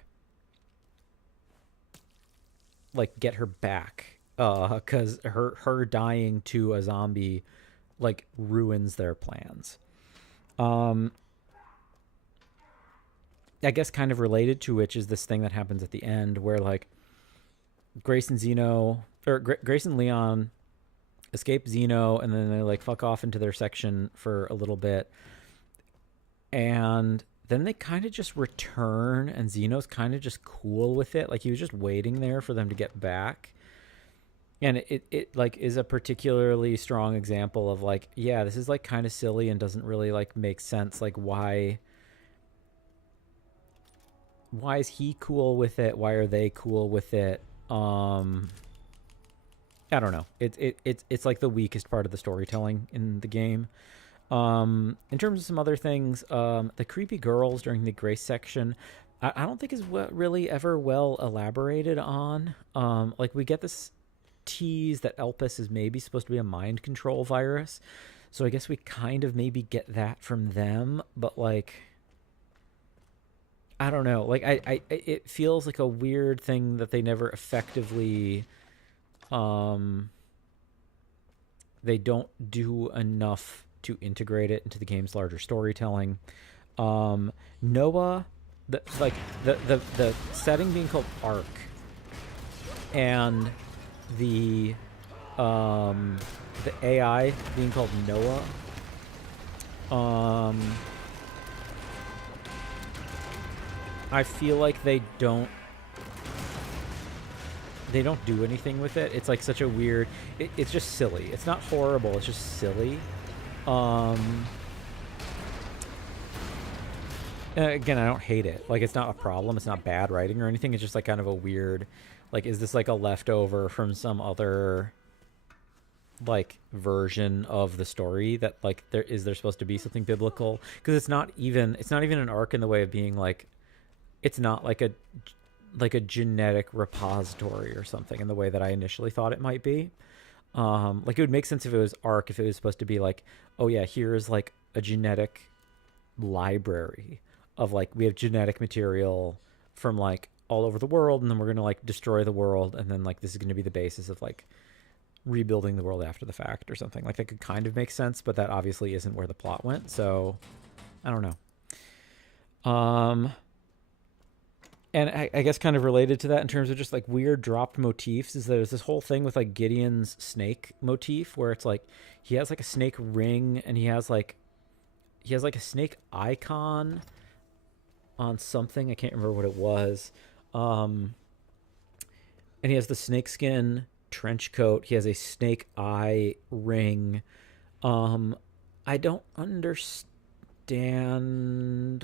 back, because her dying to a zombie like ruins their plans. I guess kind of related to which is this thing that happens at the end where like Grace and Leon escape Zeno, and then they like fuck off into their section for a little bit, And then they kind of just return, and Xeno's kind of just cool with it. Like, he was just waiting there for them to get back. And it like is a particularly strong example of like, yeah, this is like kind of silly and doesn't really like make sense. Like, why is he cool with it? Why are they cool with it? I don't know. It's like the weakest part of the storytelling in the game. In terms of some other things, the creepy girls during the Grace section, I don't think is really ever well elaborated on. Like, we get this tease that Elpis is maybe supposed to be a mind control virus, so I guess we kind of maybe get that from them. But like, I don't know. Like, it feels like a weird thing that they never effectively, they don't do enough to integrate it into the game's larger storytelling. Noah, the setting being called Ark, and the AI being called Noah. I feel like they don't do anything with it. It's like such a weird. It's just silly. It's not horrible. It's just silly. Again, I don't hate it. Like, it's not a problem. It's not bad writing or anything. It's just like kind of a weird. Like, is this like a leftover from some other like version of the story that like there supposed to be something biblical? Because it's not even an arc in the way of being like, it's not like a genetic repository or something in the way that I initially thought it might be. Like, it would make sense if it was Ark, if it was supposed to be like, oh yeah, here's like a genetic library of like, we have genetic material from like all over the world, and then we're gonna like destroy the world, and then like this is gonna be the basis of like rebuilding the world after the fact or something. Like, that could kind of make sense, but that obviously isn't where the plot went, so I don't know. And I guess kind of related to that in terms of just like weird dropped motifs is there's this whole thing with like Gideon's snake motif where it's like he has like a snake ring, and he has like a snake icon on something. I can't remember what it was. And he has the snakeskin trench coat. He has a snake eye ring. I don't understand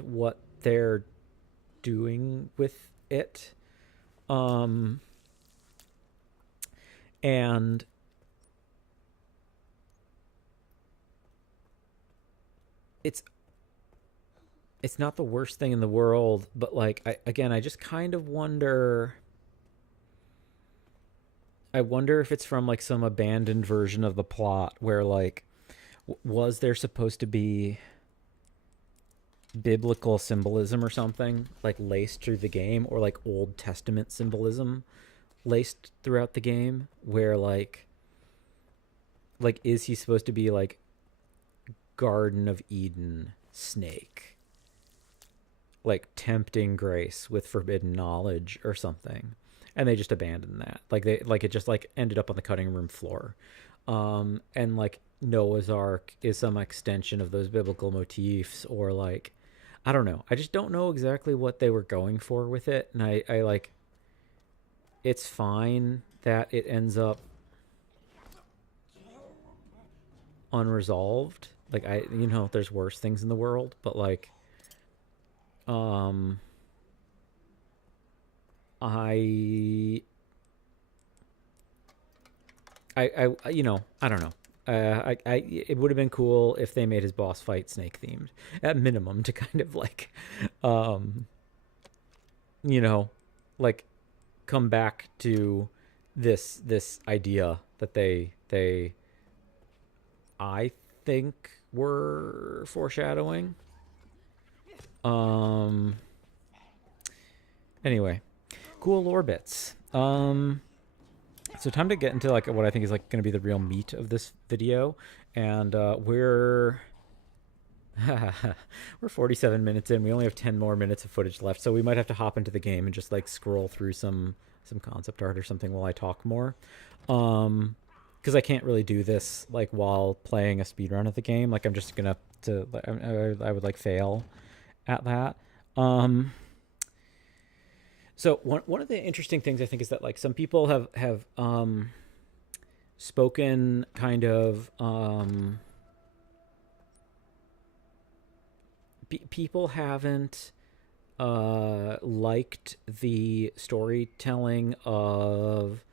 what they're doing with it. And it's not the worst thing in the world, but like, I just kind of wonder. I wonder if it's from like some abandoned version of the plot where like, was there supposed to be biblical symbolism or something like laced through the game, or like Old Testament symbolism laced throughout the game, where like is he supposed to be like Garden of Eden snake, like tempting Grace with forbidden knowledge or something, and they just abandoned that. Like, it just like ended up on the cutting room floor. And like Noah's Ark is some extension of those biblical motifs, or like, I don't know. I just don't know exactly what they were going for with it. And I like, it's fine that it ends up unresolved. Like, there's worse things in the world, but like, I don't know. It would have been cool if they made his boss fight snake themed at minimum, to kind of like, like come back to this idea that they I think were foreshadowing. Anyway, cool lore bits. So time to get into like what I think is like going to be the real meat of this video, and we're 47 minutes in. We only have 10 more minutes of footage left, so we might have to hop into the game and just like scroll through some concept art or something while I talk more, because I can't really do this like while playing a speedrun of the game. Like, I'm just gonna to I would like fail at that. Um, so one of the interesting things I think is that like some people have spoken kind of people haven't liked the storytelling of,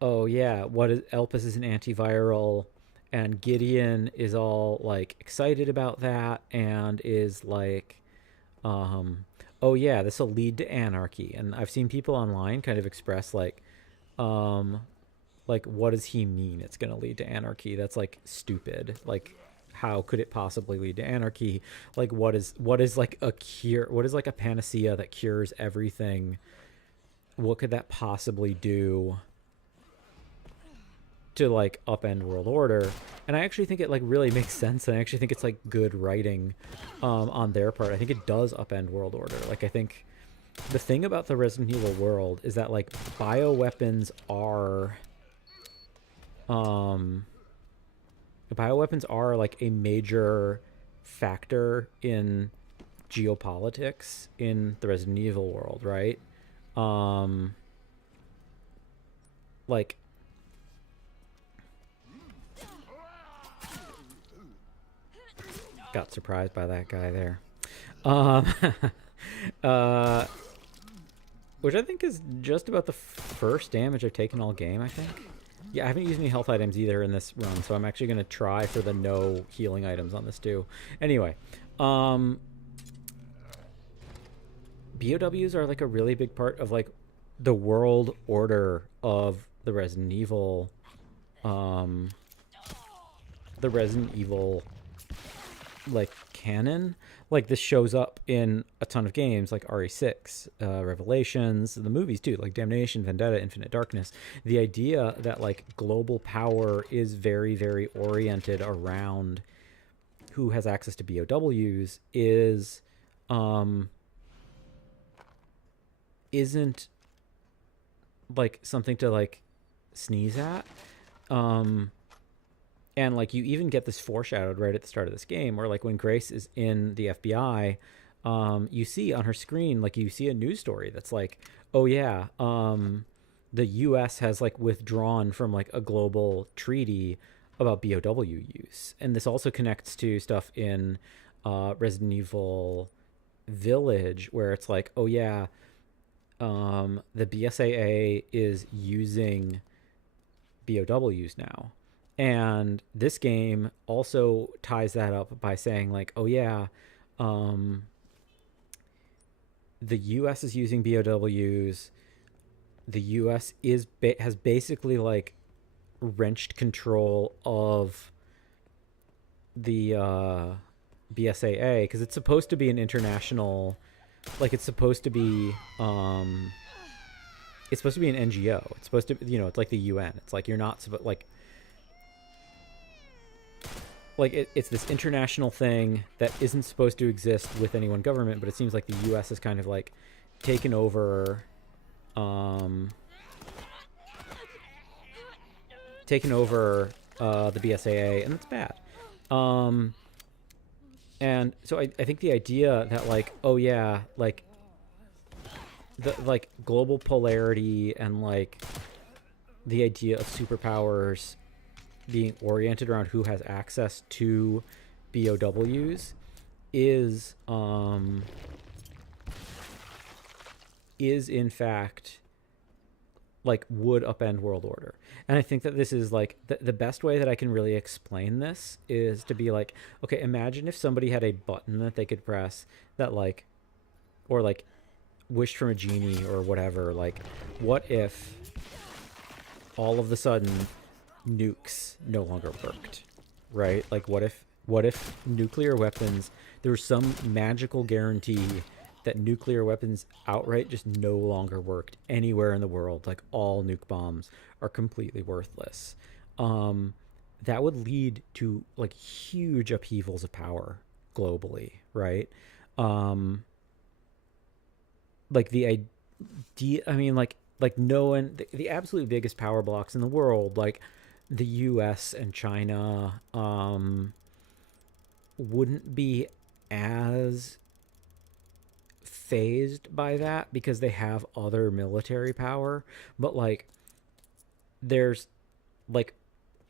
oh yeah, what is Elpis is an antiviral, and Gideon is all like excited about that and is like, oh yeah, this will lead to anarchy. And I've seen people online kind of express um, like what does he mean? It's going to lead to anarchy? That's like stupid. Like, how could it possibly lead to anarchy? Like, what is like a cure? What is like a panacea that cures everything? What could that possibly do to like upend world order? And I actually think it like really makes sense, and I actually think it's like good writing on their part. I think it does upend world order. Like, I think the thing about the Resident Evil world is that like bioweapons are um bioweapons are like a major factor in geopolitics in the Resident Evil world, right? um like got surprised by that guy there. Um, uh, which I think is just about the first damage I've taken all game, I think. Yeah, I haven't used any health items either in this run, so I'm actually going to try for the no healing items on this too. Anyway, um, BOWs are like a really big part of like the world order of um, the Resident Evil like canon. Like, this shows up in a ton of games like RE6, Revelations, the movies too, like Damnation, Vendetta, Infinite Darkness. The idea that like global power is very, very oriented around who has access to BOWs is isn't like something to like sneeze at. Um and like you even get this foreshadowed right at the start of this game, where like when Grace is in the FBI, you see on her screen, like you see a news story that's like, oh yeah, the US has like withdrawn from like a global treaty about BOW use. And this also connects to stuff in Resident Evil Village, where it's like, oh yeah, the BSAA is using BOWs now. And this game also ties that up by saying like, oh yeah, um, the U.S. is using BOWs. The U.S. has basically like wrenched control of the BSAA, because it's supposed to be an international, like it's supposed to be an NGO. It's supposed to, it's like the UN. It's like you're not supposed it's this international thing that isn't supposed to exist with any one government, but it seems like the U.S. has kind of like taken over, the BSAA, and it's bad. And so I think the idea that like, oh yeah, like the like global polarity and like the idea of superpowers being oriented around who has access to BOWs is in fact like would upend world order. And I think that this is like the best way that I can really explain this is to be like, okay, imagine if somebody had a button that they could press that like, or like wished from a genie or whatever. Like, what if all of a sudden nukes no longer worked, right? Like, what if nuclear weapons, there was some magical guarantee that nuclear weapons outright just no longer worked anywhere in the world, like all nuke bombs are completely worthless. That would lead to like huge upheavals of power globally, right? Like the idea, I mean, like no one, the absolute biggest power blocks in the world, like the US and China, wouldn't be as phased by that because they have other military power, but like there's like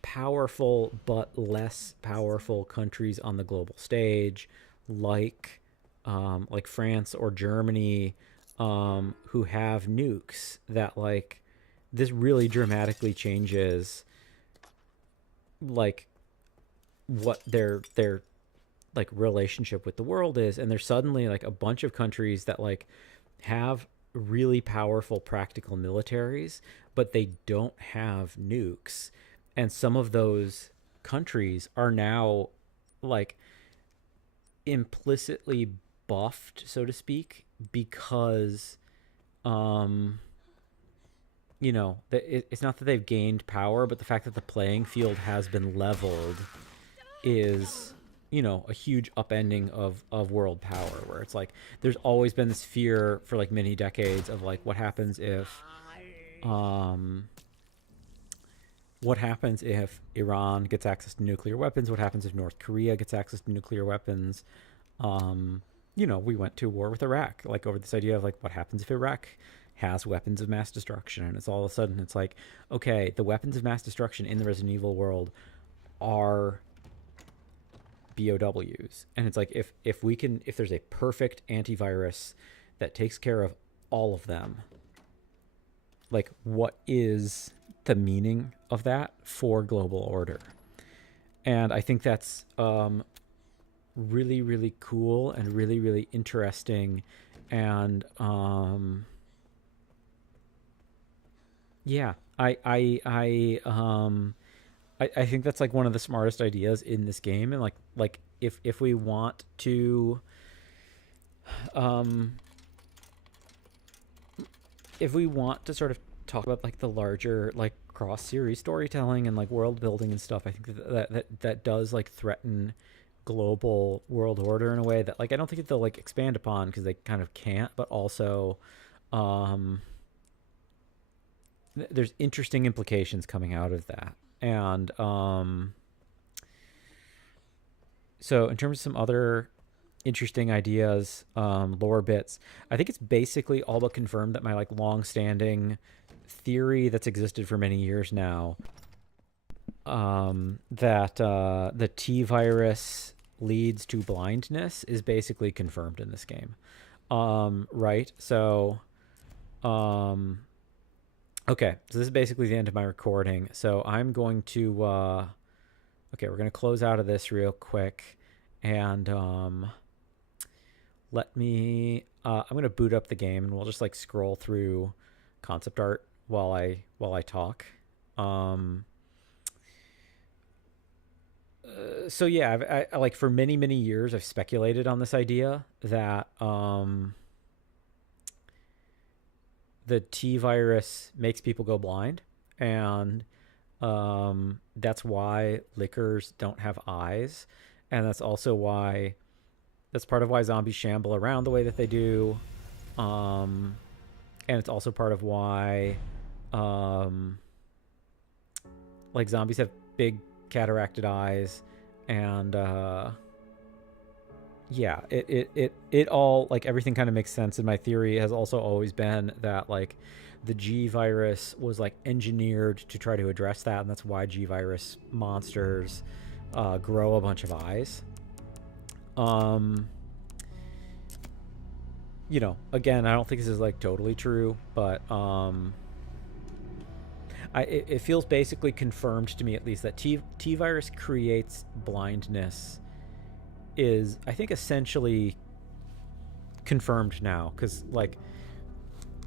powerful but less powerful countries on the global stage, like France or Germany, who have nukes that like this really dramatically changes like what their like relationship with the world is, and there's suddenly like a bunch of countries that like have really powerful practical militaries, but they don't have nukes, and some of those countries are now like implicitly buffed, so to speak, because um it's not that they've gained power, but the fact that the playing field has been leveled is a huge upending of world power, where it's like there's always been this fear for like many decades of like um what happens if Iran gets access to nuclear weapons, what happens if North Korea gets access to nuclear weapons. We went to war with Iraq, like over this idea of like what happens if Iraq has weapons of mass destruction, and it's all of a sudden it's like, okay, the weapons of mass destruction in the Resident Evil world are BOWs, and it's like if there's a perfect antivirus that takes care of all of them, like what is the meaning of that for global order? And I think that's really, really cool and really, really interesting. And yeah, I think that's like one of the smartest ideas in this game. And like if we want to sort of talk about like the larger like cross series storytelling and like world building and stuff, I think that does like threaten global world order in a way that like I don't think that they'll like expand upon because they kind of can't, but also there's interesting implications coming out of that. And so in terms of some other interesting ideas, lore bits, I think it's basically all but confirmed that my like long-standing theory that's existed for many years now, that the T virus leads to blindness, is basically confirmed in this game. Right? So okay, so this is basically the end of my recording. So I'm going to okay, we're going to close out of this real quick, and let me I'm going to boot up the game, and we'll just like scroll through concept art while I talk. So yeah, I like for many years I've speculated on this idea that the T virus makes people go blind, and that's why lickers don't have eyes, and that's part of why zombies shamble around the way that they do, and it's also part of why like zombies have big cataracted eyes, and yeah, it all like everything kind of makes sense. And my theory has also always been that like the G virus was like engineered to try to address that, and that's why G virus monsters grow a bunch of eyes. Again, I don't think this is like totally true, but it feels basically confirmed to me, at least, that T virus creates blindness is, I think, essentially confirmed now, because like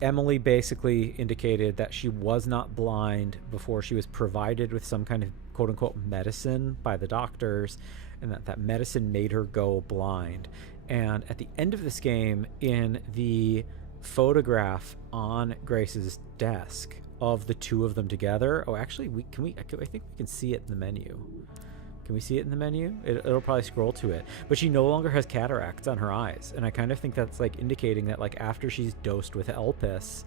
Emily basically indicated that she was not blind before she was provided with some kind of quote-unquote medicine by the doctors, and that medicine made her go blind. And at the end of this game, in the photograph on Grace's desk of the two of them together, I think we can see it in the menu. Can we see it in the menu? It'll probably scroll to it. But she no longer has cataracts on her eyes, and I kind of think that's like indicating that like after she's dosed with Elpis,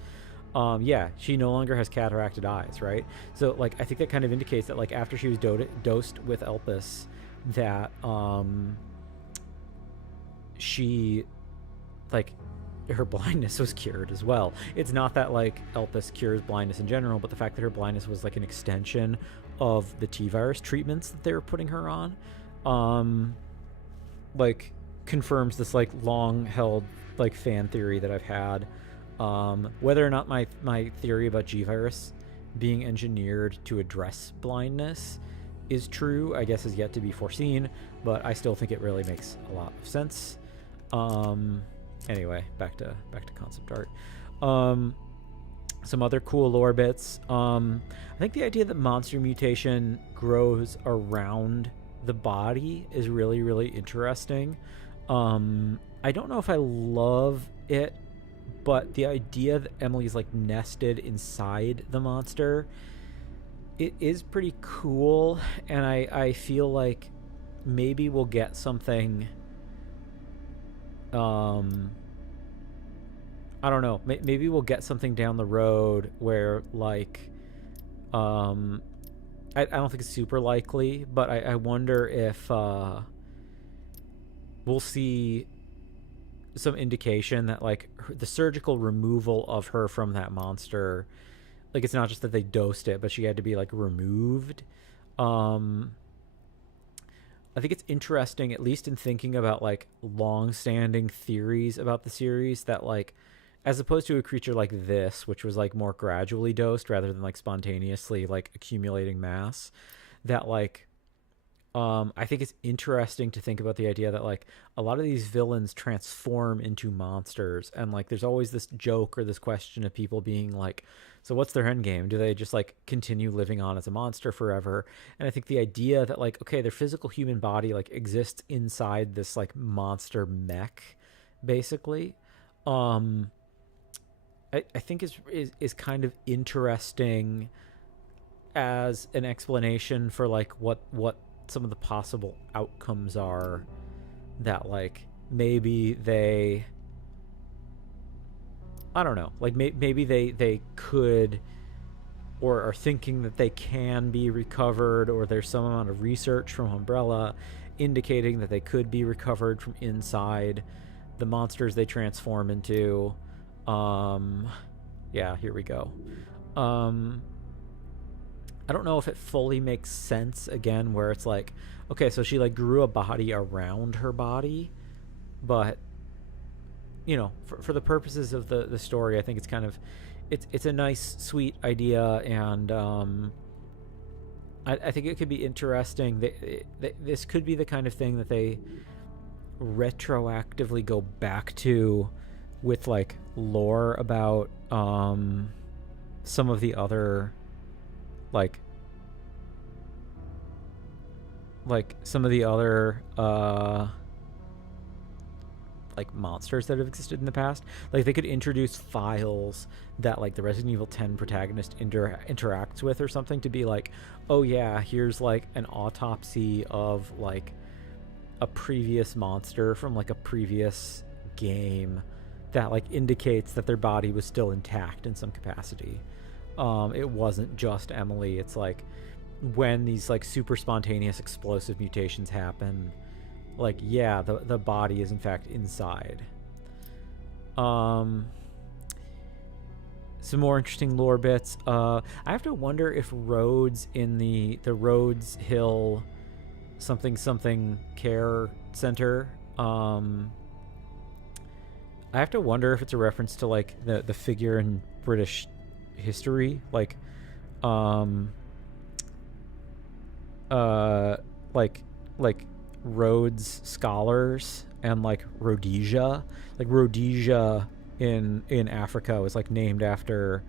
she no longer has cataracted eyes, right? So like I think that kind of indicates that like after she was dosed with Elpis, that she, like, her blindness was cured as well. It's not that like Elpis cures blindness in general, but the fact that her blindness was like an extension of the T-virus treatments that they were putting her on, um, like confirms this like long held like fan theory that I've had. Whether or not my theory about G-virus being engineered to address blindness is true, I guess is yet to be foreseen, but I still think it really makes a lot of sense. Anyway, back to concept art. Some other cool lore bits. I think the idea that monster mutation grows around the body is really, really interesting. I don't know if I love it, but the idea that Emily's like nested inside the monster, it is pretty cool, and I feel like maybe we'll get something. I don't know. Maybe we'll get something down the road where, like, I don't think it's super likely, but I wonder if we'll see some indication that, like, the surgical removal of her from that monster, like, it's not just that they dosed it, but she had to be, like, removed. I think it's interesting, at least in thinking about like long-standing theories about the series, that like, as opposed to a creature like this, which was like more gradually dosed rather than like spontaneously like accumulating mass, that like, I think it's interesting to think about the idea that like a lot of these villains transform into monsters, and like there's always this joke or this question of people being like, so what's their end game? Do they just like continue living on as a monster forever? And I think the idea that like, okay, their physical human body like exists inside this like monster mech, basically, I think is kind of interesting as an explanation for like what some of the possible outcomes are, that like maybe they, I don't know, like maybe they could, or are thinking that they can be recovered, or there's some amount of research from Umbrella indicating that they could be recovered from inside the monsters they transform into. Yeah, here we go. I don't know if it fully makes sense, again, where it's like, okay, so she like grew a body around her body, but you know, for the purposes of the story, I think it's kind of, it's a nice, sweet idea, and I think it could be interesting. This could be the kind of thing that they retroactively go back to with like lore about some of the other like some of the other like monsters that have existed in the past. Like they could introduce files that like the Resident Evil 10 protagonist interacts with or something, to be like, oh yeah, here's like an autopsy of like a previous monster from like a previous game that like indicates that their body was still intact in some capacity. It wasn't just Emily. It's like when these like super spontaneous explosive mutations happen, like, yeah, the body is in fact inside. Some more interesting lore bits. I have to wonder if Rhodes in the Rhodes Hill something care center, I have to wonder if it's a reference to like the figure in British history, like like Rhodes scholars and like Rhodesia. Like Rhodesia in Africa was like named after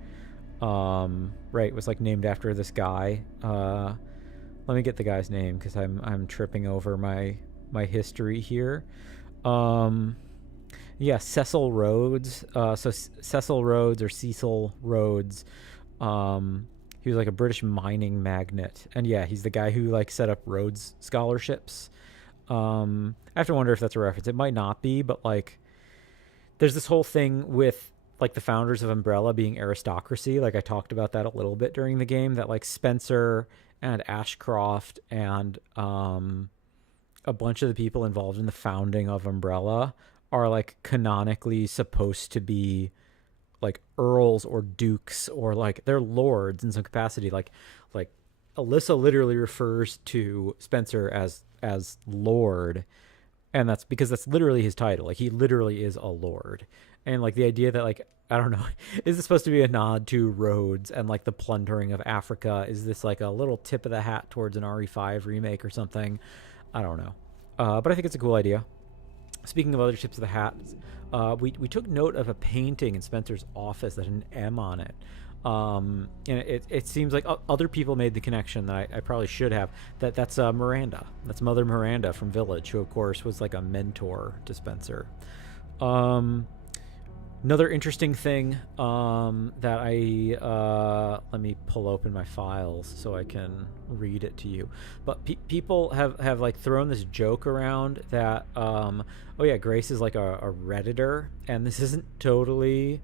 was like named after this guy. Let me get the guy's name because I'm tripping over my history here. Yeah, Cecil Rhodes. So Cecil Rhodes, or Cecil Rhodes, he was like a British mining magnate, and yeah, he's the guy who like set up Rhodes scholarships. I have to wonder if that's a reference. It might not be, but like there's this whole thing with like the founders of Umbrella being aristocracy. Like I talked about that a little bit during the game, that like Spencer and Ashcroft and a bunch of the people involved in the founding of Umbrella are like canonically supposed to be like earls or dukes, or like they're lords in some capacity. Like Alyssa literally refers to Spencer as lord, and that's because that's literally his title. Like he literally is a lord. And like the idea that, like, I don't know, is this supposed to be a nod to Rhodes and like the plundering of Africa? Is this like a little tip of the hat towards an RE5 remake or something? I don't know, but I think it's a cool idea. Speaking of other tips of the hat, we took note of a painting in Spencer's office that had an M on it. And it seems like other people made the connection that I probably should have. That's Miranda. That's Mother Miranda from Village, who of course was like a mentor to Spencer. Another interesting thing that let me pull open my files so I can read it to you. But people have like thrown this joke around that oh yeah, Grace is like a Redditor, and this isn't totally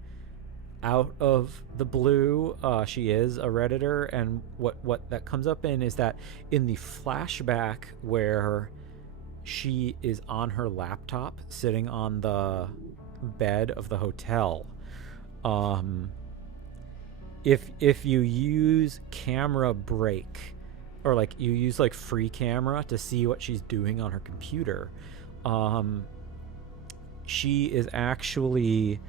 out of the blue. She is a Redditor, and what that comes up in is that in the flashback where she is on her laptop sitting on the bed of the hotel, if you use camera break, or like you use like free camera to see what she's doing on her computer, she is actually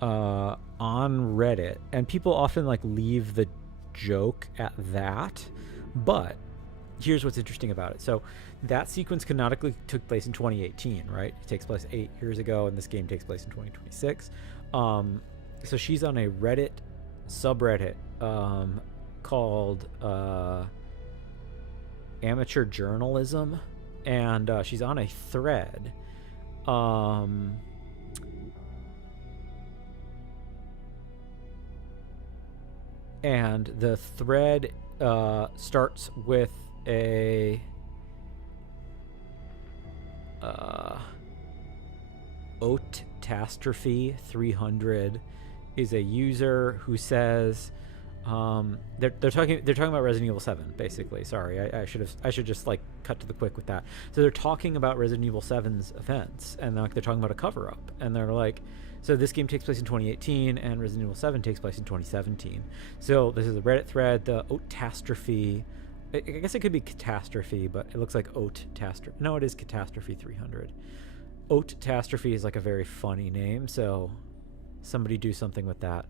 on Reddit, and people often like leave the joke at that, but here's what's interesting about it. So that sequence canonically took place in 2018, right? It takes place 8 years ago, and this game takes place in 2026. So she's on a Reddit subreddit called Amateur Journalism, and she's on a thread. And the thread starts with a Oatastrophe 300 is a user who says they're talking about Resident Evil 7, basically. Sorry, I should just like cut to the quick with that. So they're talking about Resident Evil 7's events, and like they're talking about a cover up, and they're like, so this game takes place in 2018 and Resident Evil 7 takes place in 2017. So this is a Reddit thread, the Oatastrophe, I guess it could be Catastrophe, but it looks like Oatastrophe. No, it is Catastrophe 300. Oatastrophe is like a very funny name, so somebody do something with that.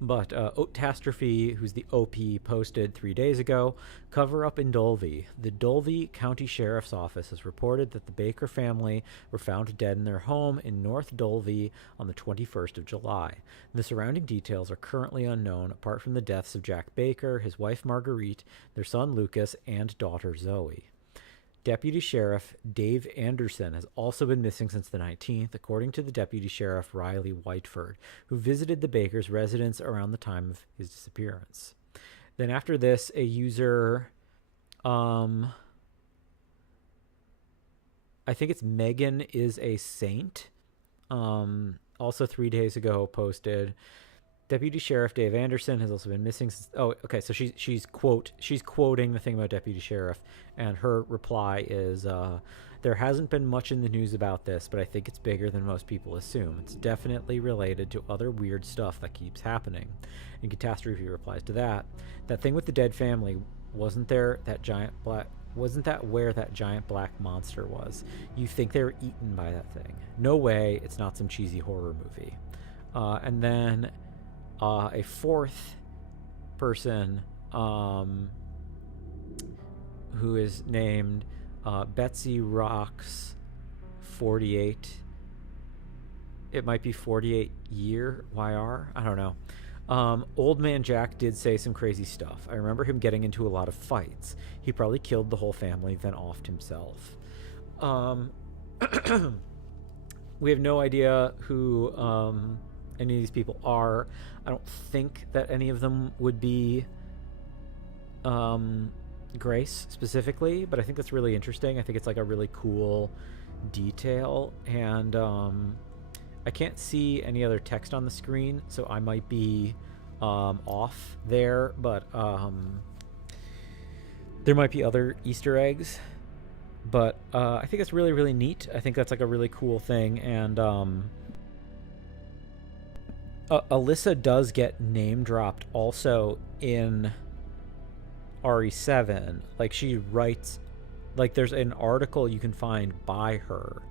But Oatastrophe, who's the OP, posted 3 days ago, cover up in Dulvey. The Dulvey County Sheriff's Office has reported that the Baker family were found dead in their home in North Dulvey on the 21st of July. The surrounding details are currently unknown, apart from the deaths of Jack Baker, his wife Marguerite, their son Lucas, and daughter Zoe. Deputy Sheriff Dave Anderson has also been missing since the 19th, according to the Deputy Sheriff Riley Whiteford, who visited the Baker's residence around the time of his disappearance. Then after this, a user, I think it's Megan is a Saint, also 3 days ago posted, Deputy Sheriff Dave Anderson has also been missing since... Oh, okay, so she's quoting the thing about Deputy Sheriff, and her reply is, there hasn't been much in the news about this, but I think it's bigger than most people assume. It's definitely related to other weird stuff that keeps happening. And Catastrophe replies to that. That thing with the dead family, wasn't that where that giant black monster was? You think they were eaten by that thing. No way, it's not some cheesy horror movie. And then... a fourth person who is named Betsy Rocks 48. It might be 48 year YR. I don't know. Old Man Jack did say some crazy stuff. I remember him getting into a lot of fights. He probably killed the whole family, then offed himself. We have no idea who any of these people are. I don't think that any of them would be Grace specifically, but I think that's really interesting. I think it's like a really cool detail, and I can't see any other text on the screen, so I might be off there, but There might be other Easter eggs, but I think it's really, really neat. I think that's like a really cool thing. And Alyssa does get name dropped also in RE7. Like she writes, like there's an article you can find by her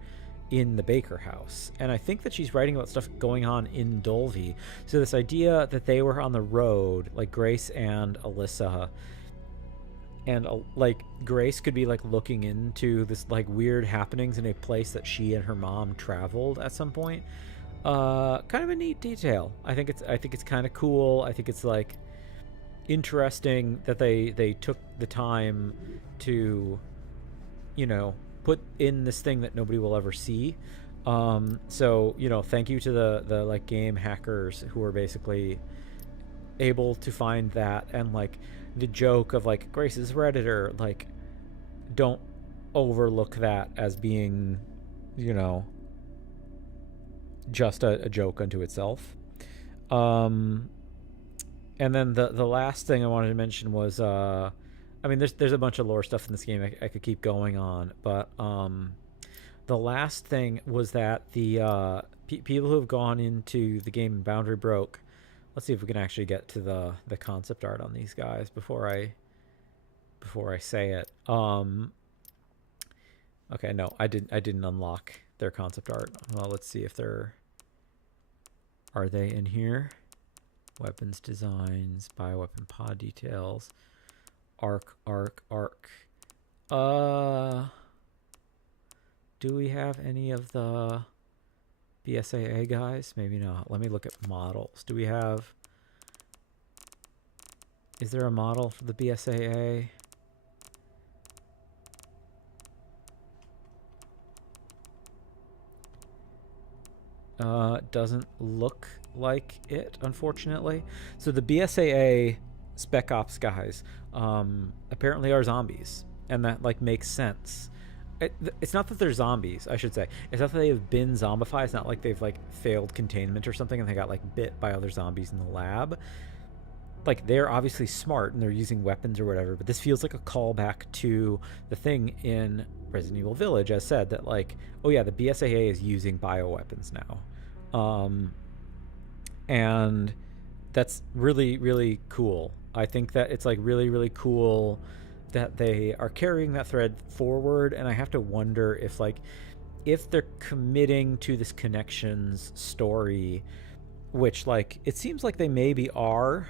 in the Baker house, and I think that she's writing about stuff going on in Dolby. So this idea that they were on the road, like Grace and Alyssa, and like Grace could be like looking into this like weird happenings in a place that she and her mom traveled at some point. Kind of a neat detail. I think it's kind of cool. I think it's like interesting that they took the time to, you know, put in this thing that nobody will ever see. So, you know, thank you to the like game hackers who are basically able to find that. And like the joke of like Grace's Redditor, like don't overlook that as being, you know, just a joke unto itself. And then the last thing I wanted to mention was I mean, there's a bunch of lore stuff in this game I could keep going on, but the last thing was that the people who have gone into the game and Boundary Broke. Let's see if we can actually get to the concept art on these guys before I say it. Okay, no, I didn't unlock their concept art. Well, let's see if are they in here? Weapons designs, bioweapon pod details, arc. Do we have any of the BSAA guys? Maybe not. Let me look at models. Do we have... Is there a model for the BSAA? Doesn't look like it, unfortunately. So the BSAA Spec Ops guys apparently are zombies, and that like makes sense. It's not that they're zombies, I should say. It's not that they have been zombified. It's not like they've like failed containment or something and they got like bit by other zombies in the lab. Like they're obviously smart and they're using weapons or whatever, but this feels like a callback to the thing in Resident Evil Village, as said, that like, oh yeah, the BSAA is using bioweapons now. And that's really, really cool. I think that it's like really, really cool that they are carrying that thread forward, and I have to wonder if like if they're committing to this connections story, which like it seems like they maybe are,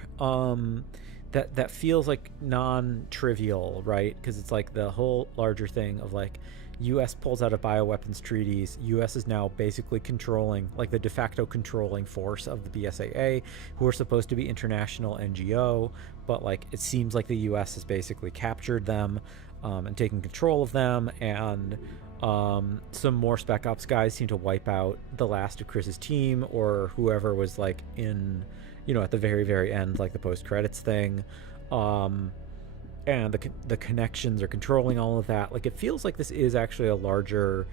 that feels like non-trivial, right? Because it's like the whole larger thing of like US pulls out of bioweapons treaties. US is now basically controlling, like the de facto controlling force of the BSAA, who are supposed to be international NGO, but like it seems like the US has basically captured them and taken control of them. And some more Spec Ops guys seem to wipe out the last of Chris's team or whoever was like in, you know, at the very, very end, like the post-credits thing. And the connections are controlling all of that. Like it feels like this is actually a larger,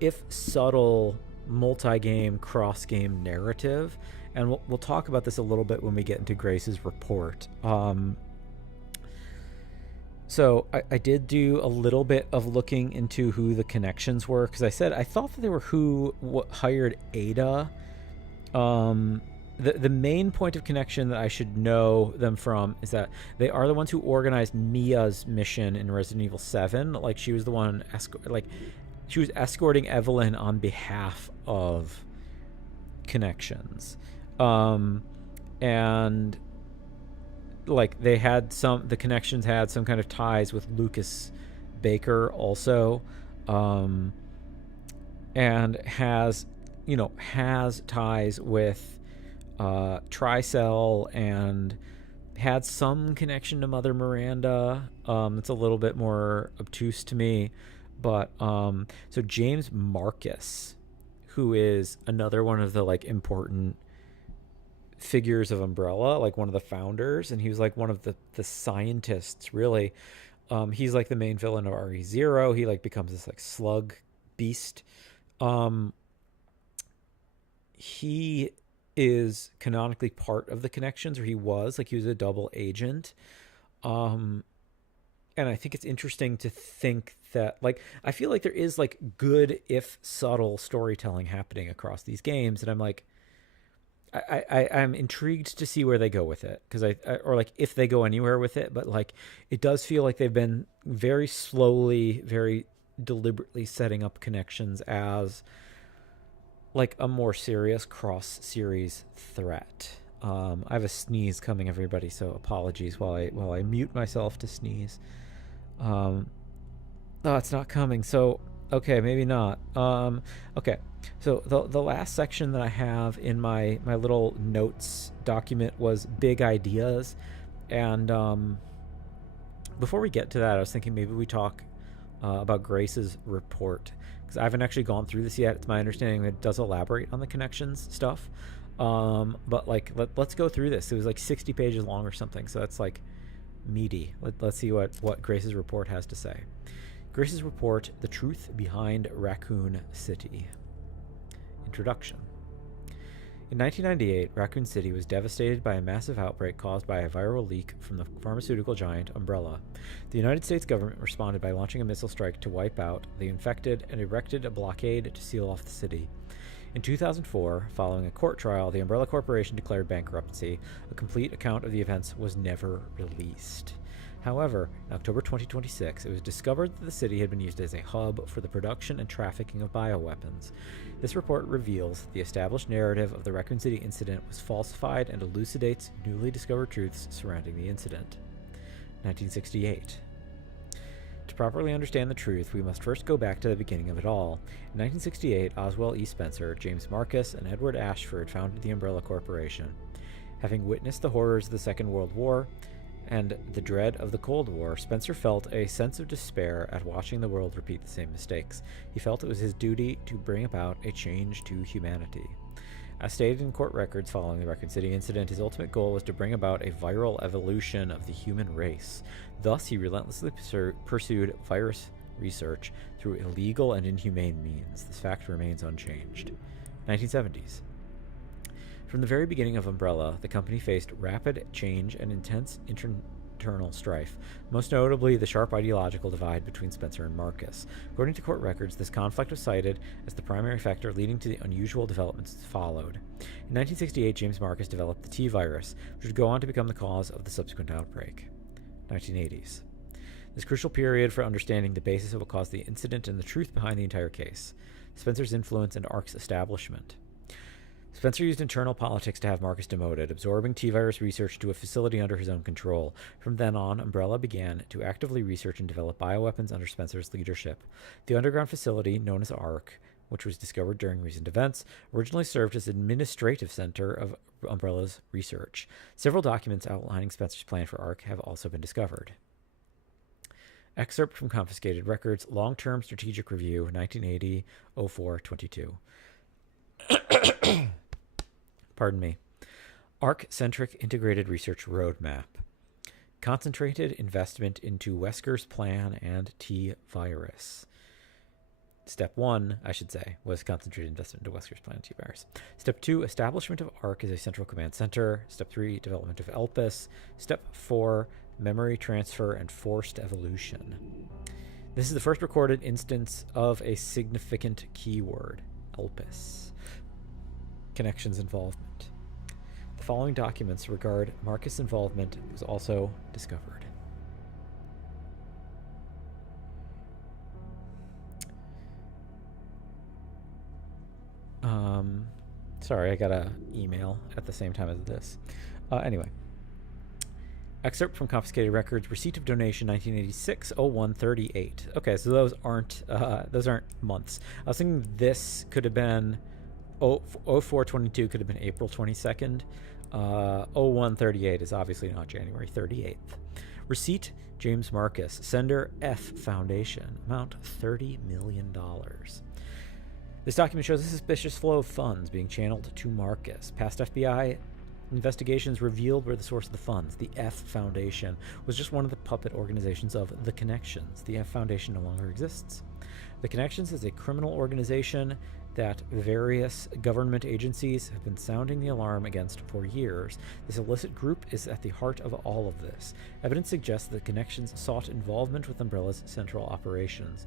if subtle, multi-game, cross-game narrative. And we'll talk about this a little bit when we get into Grace's report. So I did do a little bit of looking into who the connections were, because I said I thought that they were who hired Ada. The main point of connection that I should know them from is that they are the ones who organized Mia's mission in Resident Evil 7. Like she was the one she was escorting Evelyn on behalf of connections. And like they had the connections had some kind of ties with Lucas Baker also, and has ties with Tricell, and had some connection to Mother Miranda. It's a little bit more obtuse to me, but so James Marcus, who is another one of the like important figures of Umbrella, like one of the founders, and he was like one of the scientists, really. He's like the main villain of RE0. He like becomes this like slug beast. He is canonically part of the connections, or he was a double agent. And I think it's interesting to think that, like, I feel like there is like good if subtle storytelling happening across these games, and I'm like, I'm intrigued to see where they go with it, because or like if they go anywhere with it, but like it does feel like they've been very slowly, very deliberately setting up connections as like a more serious cross series threat. I have a sneeze coming, everybody, so apologies while I mute myself to sneeze. Oh, it's not coming. So okay, maybe not. Okay. So the last section that I have in my little notes document was big ideas, and before we get to that, I was thinking maybe we talk about Grace's report, because I haven't actually gone through this yet. It's my understanding that it does elaborate on the connections stuff, but like let's go through this. It was like 60 pages long or something, so that's like meaty. Let's see what Grace's report has to say. Grace's report: The Truth Behind Raccoon City. Introduction. In 1998, Raccoon City was devastated by a massive outbreak caused by a viral leak from the pharmaceutical giant Umbrella. The United States government responded by launching a missile strike to wipe out the infected and erected a blockade to seal off the city. In 2004, following a court trial, the Umbrella Corporation declared bankruptcy. A complete account of the events was never released. However, in October 2026, it was discovered that the city had been used as a hub for the production and trafficking of bioweapons. This report reveals that the established narrative of the Raccoon City incident was falsified and elucidates newly discovered truths surrounding the incident. 1968. To properly understand the truth, we must first go back to the beginning of it all. In 1968, Oswell E. Spencer, James Marcus, and Edward Ashford founded the Umbrella Corporation. Having witnessed the horrors of the Second World War and the dread of the Cold War, Spencer felt a sense of despair at watching the world repeat the same mistakes. He felt it was his duty to bring about a change to humanity. As stated in court records following the Raccoon City incident, his ultimate goal was to bring about a viral evolution of the human race. Thus, he relentlessly pursued virus research through illegal and inhumane means. This fact remains unchanged. 1970s. From the very beginning of Umbrella, the company faced rapid change and intense internal strife, most notably the sharp ideological divide between Spencer and Marcus. According to court records, this conflict was cited as the primary factor leading to the unusual developments that followed. In 1968, James Marcus developed the T-virus, which would go on to become the cause of the subsequent outbreak. 1980s. This crucial period for understanding the basis of what caused the incident and the truth behind the entire case. Spencer's influence and ARC's establishment. Spencer used internal politics to have Marcus demoted, absorbing T-virus research to a facility under his own control. From then on, Umbrella began to actively research and develop bioweapons under Spencer's leadership. The underground facility, known as ARC, which was discovered during recent events, originally served as an administrative center of Umbrella's research. Several documents outlining Spencer's plan for ARC have also been discovered. Excerpt from Confiscated Records, Long-Term Strategic Review, 1980-04-22. Pardon me. ARC-centric integrated research roadmap. Concentrated investment into Wesker's plan and T-virus. Step 1, I should say, was concentrated investment into Wesker's plan and T-virus. Step 2, establishment of ARC as a central command center. Step 3, development of ELPIS. Step 4, memory transfer and forced evolution. This is the first recorded instance of a significant keyword, ELPIS. Connections involvement. The following documents regard Marcus' involvement was also discovered. Sorry, I got an email at the same time as this. Anyway. Excerpt from Confiscated Records, receipt of donation 1986-01-38. Okay, so those aren't months. I was thinking this could have been 04-22 could have been April 22nd. 01-38 is obviously not January 38th. Receipt, James Marcus. Sender, F Foundation. Amount, $30 million. This document shows a suspicious flow of funds being channeled to Marcus. Past FBI investigations revealed where the source of the funds, the F Foundation, was just one of the puppet organizations of The Connections. The F Foundation no longer exists. The Connections is a criminal organization that various government agencies have been sounding the alarm against for years. This illicit group is at the heart of all of this. Evidence suggests that connections sought involvement with Umbrella's central operations.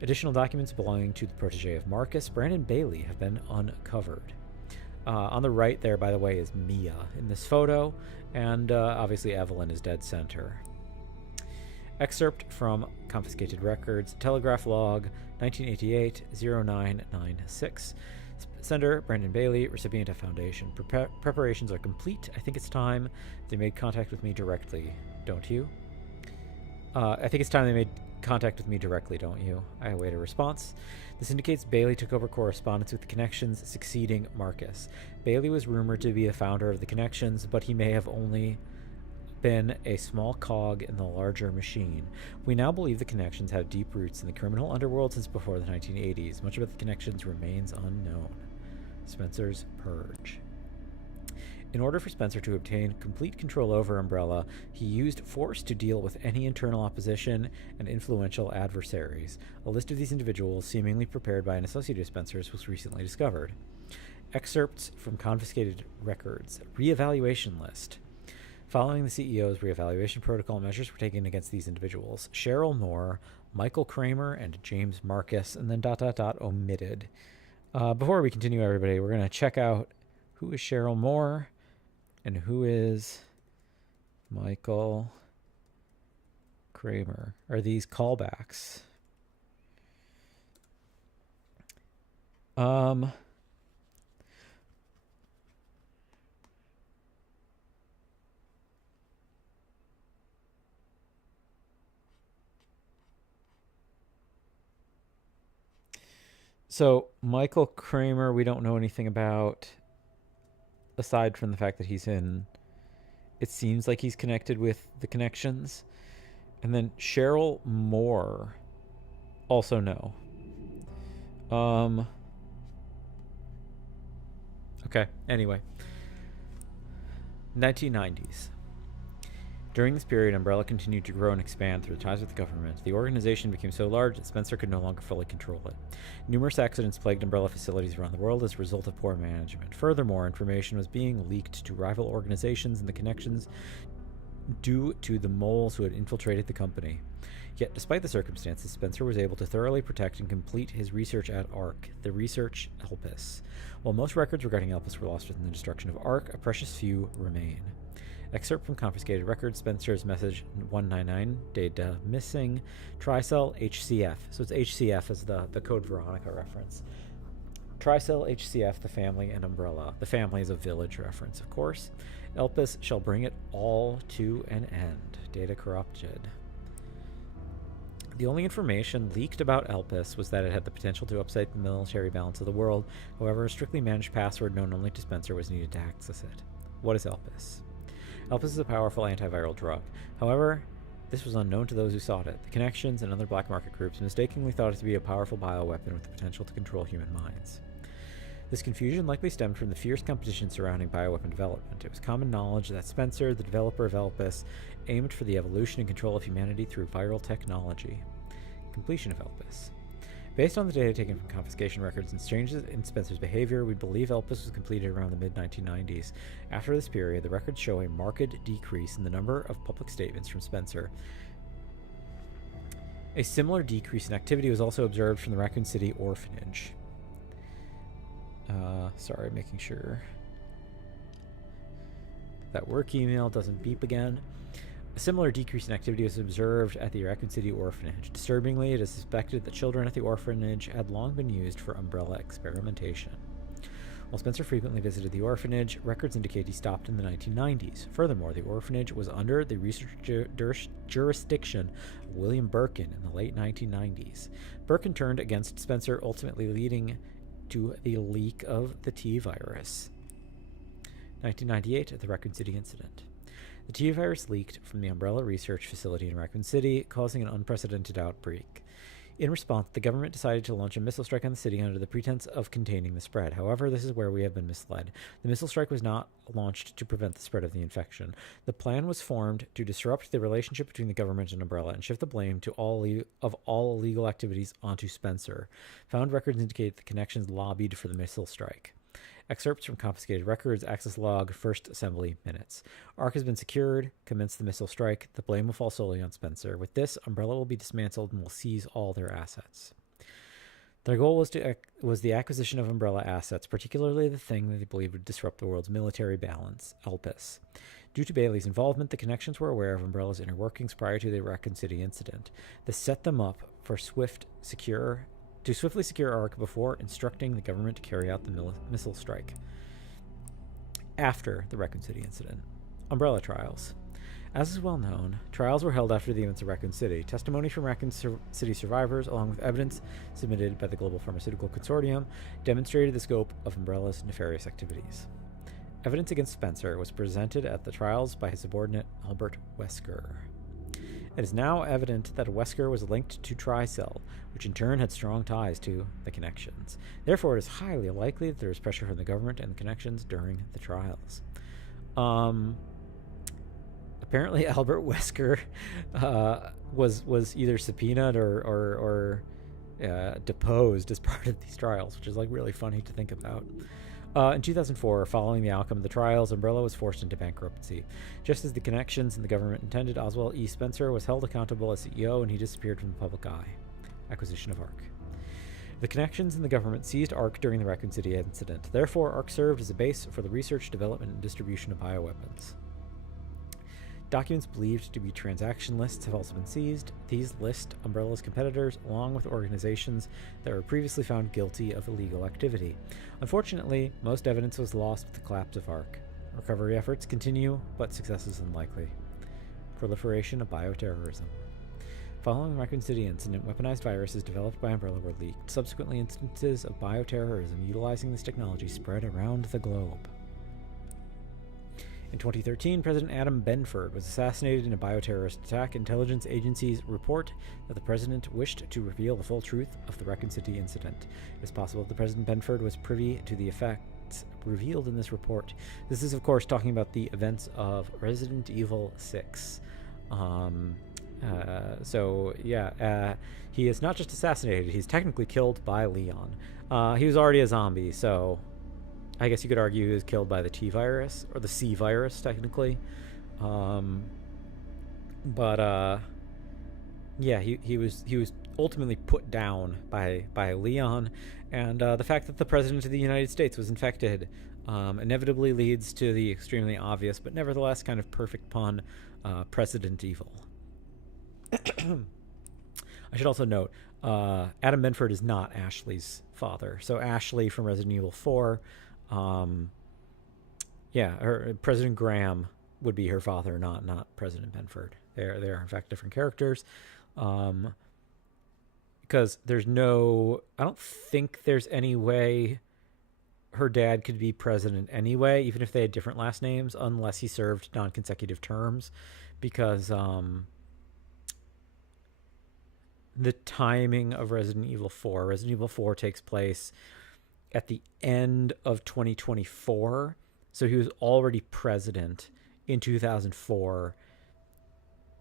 Additional documents belonging to the protege of Marcus, Brandon Bailey, have been uncovered. On the right there, by the way, is Mia in this photo, and obviously Evelyn is dead center. Excerpt from confiscated records, telegraph log 1988-0996. Sender Brandon Bailey, recipient of Foundation. Preparations are complete. I think it's time they made contact with me directly, don't you? I think it's time they made contact with me directly, don't you? I await a response. This indicates Bailey took over correspondence with the Connections, succeeding Marcus. Bailey was rumored to be the founder of the Connections, but he may have only been a small cog in the larger machine. We now believe the Connections have deep roots in the criminal underworld since before the 1980s. Much about the Connections remains unknown. Spencer's Purge. In order for Spencer to obtain complete control over Umbrella, he used force to deal with any internal opposition and influential adversaries. A list of these individuals, seemingly prepared by an associate of Spencer's, was recently discovered. Excerpts from confiscated records. Reevaluation list. Following the CEO's reevaluation protocol, measures were taken against these individuals: Cheryl Moore, Michael Kramer, and James Marcus, and then ... omitted. Before we continue, everybody, we're going to check out who is Cheryl Moore and who is Michael Kramer. Are these callbacks? So Michael Kramer, we don't know anything about, aside from the fact that he's in, it seems like he's connected with the Connections. And then Cheryl Moore, also no. Okay, anyway. 1990s. During this period, Umbrella continued to grow and expand through ties with the government. The organization became so large that Spencer could no longer fully control it. Numerous accidents plagued Umbrella facilities around the world as a result of poor management. Furthermore, information was being leaked to rival organizations and the Connections due to the moles who had infiltrated the company. Yet, despite the circumstances, Spencer was able to thoroughly protect and complete his research at ARC, the research Elpis. While most records regarding Elpis were lost within the destruction of ARC, a precious few remain. Excerpt from confiscated records, Spencer's message 199, data missing, Tricell HCF. So it's HCF as the Code Veronica reference. Tricell HCF, the family, and Umbrella. The family is a village reference, of course. Elpis shall bring it all to an end. Data corrupted. The only information leaked about Elpis was that it had the potential to upset the military balance of the world. However, a strictly managed password known only to Spencer was needed to access it. What is Elpis? Elpis is a powerful antiviral drug. However, this was unknown to those who sought it. The Connections and other black market groups mistakenly thought it to be a powerful bioweapon with the potential to control human minds. This confusion likely stemmed from the fierce competition surrounding bioweapon development. It was common knowledge that Spencer, the developer of Elpis, aimed for the evolution and control of humanity through viral technology. Completion of Elpis. Based on the data taken from confiscation records and changes in Spencer's behavior, we believe Elpis was completed around the mid-1990s. After this period, the records show a marked decrease in the number of public statements from Spencer. A similar decrease in activity was also observed from the Raccoon City orphanage. Sorry, making sure that work email doesn't beep again. A similar decrease in activity was observed at the Raccoon City orphanage. Disturbingly, it is suspected that children at the orphanage had long been used for Umbrella experimentation. While Spencer frequently visited the orphanage, records indicate he stopped in the 1990s. Furthermore, the orphanage was under the research jurisdiction of William Birkin in the late 1990s. Birkin turned against Spencer, ultimately leading to the leak of the T-virus. 1998, the Raccoon City incident. The T-virus leaked from the Umbrella research facility in Raccoon City, causing an unprecedented outbreak. In response, the government decided to launch a missile strike on the city under the pretense of containing the spread. However, this is where we have been misled. The missile strike was not launched to prevent the spread of the infection. The plan was formed to disrupt the relationship between the government and Umbrella and shift the blame to all illegal activities onto Spencer. Found records indicate the connections lobbied for the missile strike. Excerpts from confiscated records, access log, first assembly minutes. ARC has been secured. Commence the missile strike. The blame will fall solely on Spencer. With this, Umbrella will be dismantled and will seize all their assets. Their goal was the acquisition of Umbrella assets, particularly the thing that they believed would disrupt the world's military balance, Elpis. Due to Bailey's involvement, the connections were aware of Umbrella's inner workings prior to the Raccoon City incident. This set them up for swiftly secure ARC before instructing the government to carry out the missile strike. After the Raccoon City incident. Umbrella trials. As is well known, trials were held after the events of Raccoon City. Testimony from Raccoon City survivors, along with evidence submitted by the Global Pharmaceutical Consortium, demonstrated the scope of Umbrella's nefarious activities. Evidence against Spencer was presented at the trials by his subordinate, Albert Wesker. It is now evident that Wesker was linked to Tricell, which in turn had strong ties to the connections. Therefore, it is highly likely that there was pressure from the government and the connections during the trials. Apparently, Albert Wesker was either subpoenaed or deposed as part of these trials, which is like really funny to think about. In 2004, following the outcome of the trials, Umbrella was forced into bankruptcy. Just as the connections and the government intended, Oswald E. Spencer was held accountable as CEO and he disappeared from the public eye. Acquisition of ARC. The connections and the government seized ARC during the Raccoon City incident. Therefore, ARC served as a base for the research, development, and distribution of bioweapons. Documents believed to be transaction lists have also been seized. These list Umbrella's competitors along with organizations that were previously found guilty of illegal activity. Unfortunately, most evidence was lost with the collapse of ARC. Recovery efforts continue, but success is unlikely. Proliferation of bioterrorism. Following the Raccoon City incident, weaponized viruses developed by Umbrella were leaked. Subsequently, instances of bioterrorism utilizing this technology spread around the globe. In 2013, President Adam Benford was assassinated in a bioterrorist attack. Intelligence agencies report that the president wished to reveal the full truth of the Raccoon City incident. It is possible that President Benford was privy to the effects revealed in this report. This is, of course, talking about the events of Resident Evil 6. He is not just assassinated, he's technically killed by Leon. He was already a zombie, so I guess you could argue he was killed by the T virus, or the C virus, technically. He was ultimately put down by Leon, and the fact that the president of the United States was infected inevitably leads to the extremely obvious, but nevertheless kind of perfect pun, President Evil. I should also note, Adam Benford is not Ashley's father. So Ashley from Resident Evil 4, President Graham would be her father, not President Benford. They are in fact different characters. Because I don't think there's any way her dad could be president anyway, even if they had different last names, unless he served non-consecutive terms, because the timing of Resident Evil 4 takes place at the end of 2024, so he was already president in 2004.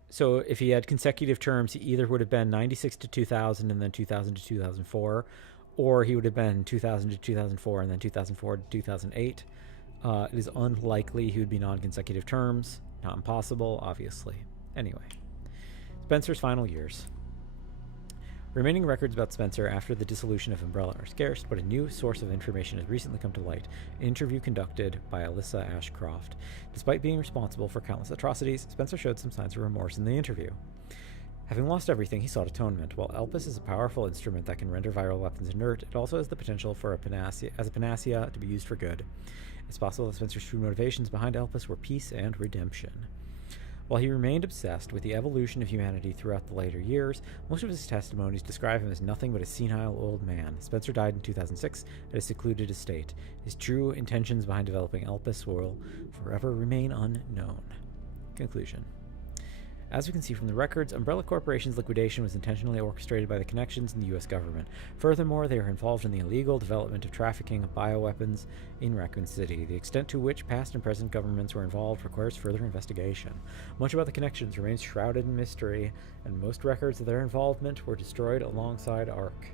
So if he had consecutive terms, he either would have been 96 to 2000 and then 2000 to 2004, or he would have been 2000 to 2004 and then 2004 to 2008. It is unlikely he would be non-consecutive terms. Not impossible, obviously. Anyway, Spencer's final years. Remaining records about Spencer after the dissolution of Umbrella are scarce, but a new source of information has recently come to light. An interview conducted by Alyssa Ashcroft. Despite being responsible for countless atrocities, Spencer showed some signs of remorse in the interview. Having lost everything, he sought atonement. While Elpis is a powerful instrument that can render viral weapons inert, it also has the potential for a panacea to be used for good. It's possible that Spencer's true motivations behind Elpis were peace and redemption. While he remained obsessed with the evolution of humanity throughout the later years, most of his testimonies describe him as nothing but a senile old man. Spencer died in 2006 at a secluded estate. His true intentions behind developing Elpis will forever remain unknown. Conclusion. As we can see from the records, Umbrella Corporation's liquidation was intentionally orchestrated by the connections in the U.S. government. Furthermore, they are involved in the illegal development of trafficking of bioweapons in Raccoon City. The extent to which past and present governments were involved requires further investigation. Much about the connections remains shrouded in mystery, and most records of their involvement were destroyed alongside ARC.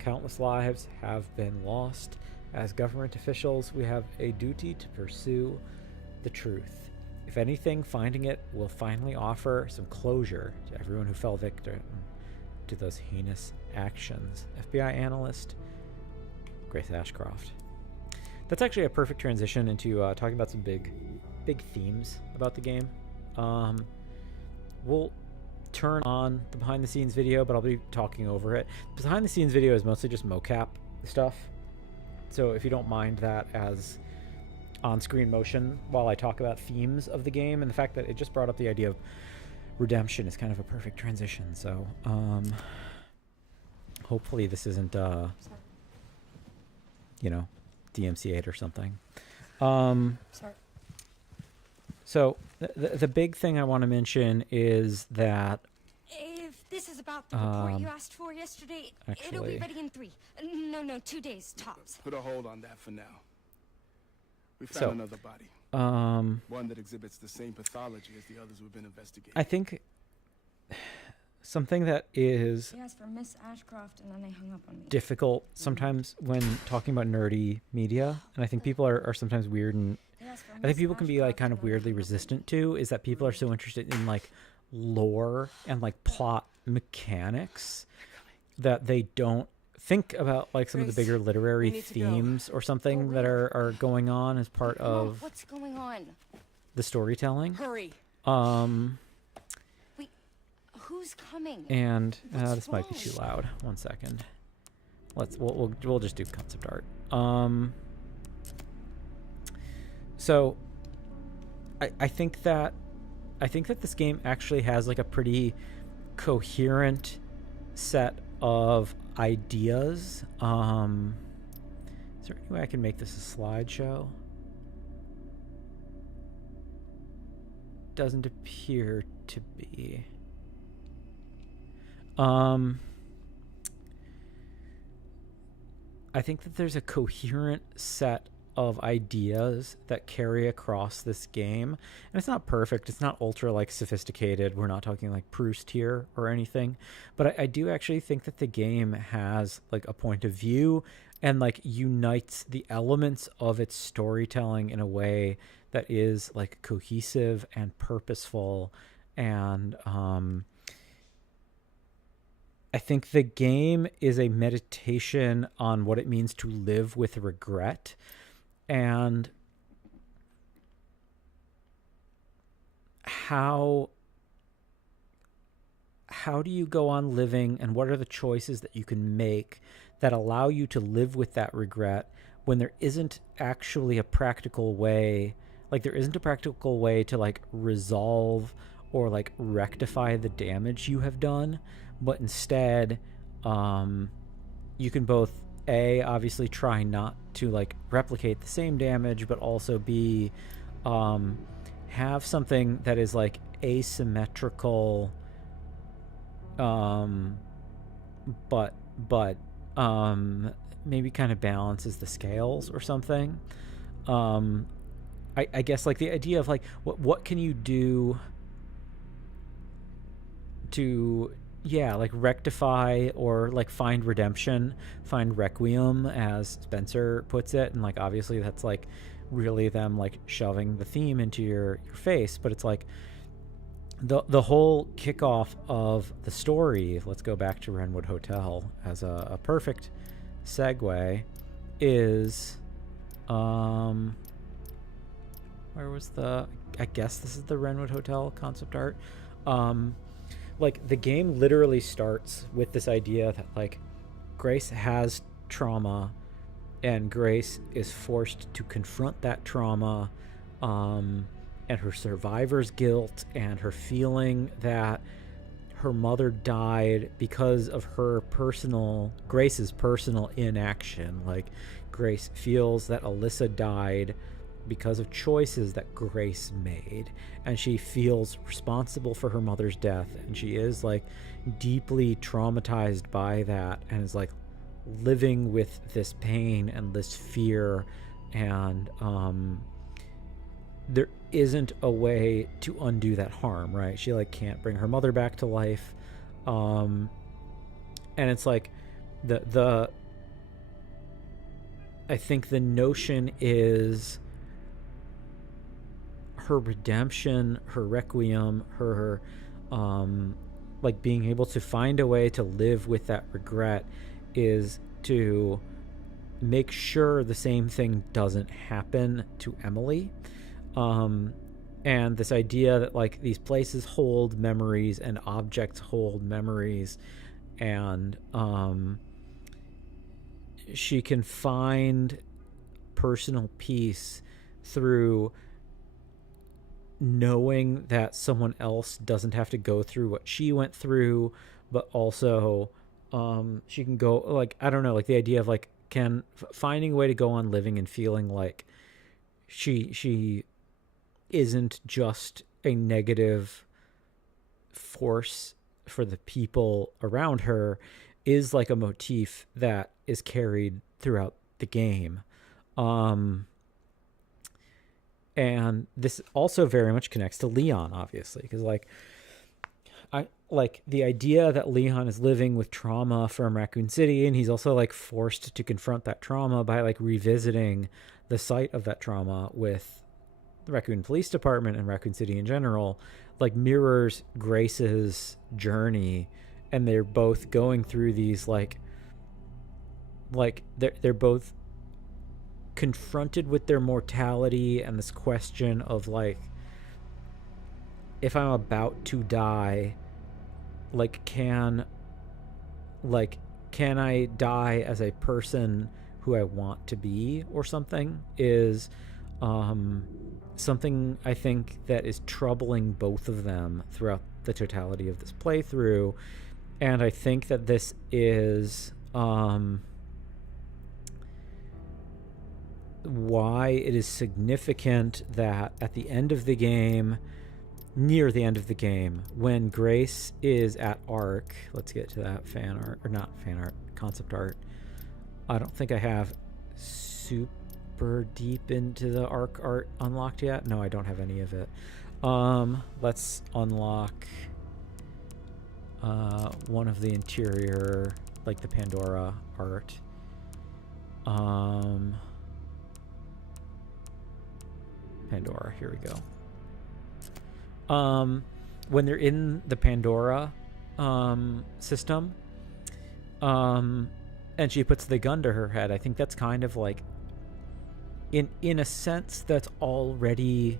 Countless lives have been lost. As government officials, we have a duty to pursue the truth. If anything, finding it will finally offer some closure to everyone who fell victim to those heinous actions. FBI analyst Grace Ashcroft. That's actually a perfect transition into talking about some big themes about the game. We'll turn on the behind-the-scenes video, but I'll be talking over it. Behind-the-scenes video is mostly just mocap stuff, so if you don't mind that as on-screen motion while I talk about themes of the game, and the fact that it just brought up the idea of redemption is kind of a perfect transition. So hopefully this isn't DMC8 or something. So the big thing I want to mention is that If this is about the report you asked for yesterday, it'll be ready in 2 days tops. Put a hold on that for now. We found another body. One that exhibits the same pathology as the others we've been investigating. I think something that is She asked for Miss Ashcroft, and then they hung up on me. difficult sometimes when talking about nerdy media, and I think people are sometimes weird, and I think people can be like kind of weirdly resistant to, is that people are so interested in like lore and like plot mechanics that they don't think about like some of the bigger literary themes or something that are going on as part of What's going on? the storytelling. Hurry. Wait, who's coming? And this might be too loud. 1 second. We'll just do concept art. So I think that this game actually has like a pretty coherent set of ideas. Is there any way I can make this a slideshow? Doesn't appear to be. I think that there's a coherent set of ideas that carry across this game, and it's not perfect, it's not ultra like sophisticated, we're not talking like Proust here or anything, but I do actually think that the game has like a point of view and like unites the elements of its storytelling in a way that is like cohesive and purposeful. And I think the game is a meditation on what it means to live with regret, and how do you go on living, and what are the choices that you can make that allow you to live with that regret when there isn't actually a practical way, like there isn't a practical way to like resolve or like rectify the damage you have done, but instead you can both obviously try not to like replicate the same damage, but also have something that is like asymmetrical, but maybe kind of balances the scales or something. I guess like the idea of like what can you do to like rectify or like find redemption, find requiem, as Spencer puts it, and like obviously that's like really them like shoving the theme into your face, but it's like the whole kickoff of the story, let's go back to Renwood Hotel as a perfect segue, is where was I guess this is the Renwood Hotel concept art. Like the game literally starts with this idea that like Grace has trauma, and Grace is forced to confront that trauma, and her survivor's guilt, and her feeling that her mother died because of Grace's personal inaction. Like Grace feels that Alyssa died because of choices that Grace made, and she feels responsible for her mother's death, and she is like deeply traumatized by that, and is like living with this pain and this fear, and there isn't a way to undo that harm, right? She like can't bring her mother back to life, and it's like the I think the notion is her redemption, her requiem, her like being able to find a way to live with that regret is to make sure the same thing doesn't happen to Emily. And this idea that like these places hold memories and objects hold memories, and she can find personal peace through knowing that someone else doesn't have to go through what she went through, but also she can go, like, I don't know, like the idea of like finding a way to go on living and feeling like she isn't just a negative force for the people around her is like a motif that is carried throughout the game. And this also very much connects to Leon, obviously, because like I like the idea that Leon is living with trauma from Raccoon City, and he's also like forced to confront that trauma by like revisiting the site of that trauma with the Raccoon Police Department and Raccoon City in general, like mirrors Grace's journey, and they're both going through these like they're both confronted with their mortality and this question of like, if I'm about to die, like can I die as a person who I want to be, or something, is something I think that is troubling both of them throughout the totality of this playthrough. And I think that this is why it is significant that at the end of the game, near the end of the game, when Grace is at Arc, let's get to that fan art, or not fan art, concept art. I don't think I have super deep into the Arc art unlocked yet. No, I don't have any of it. Let's unlock one of the interior, like the Pandora art. Pandora, here we go. When they're in the Pandora system, and she puts the gun to her head, I think that's kind of like, in a sense, that's already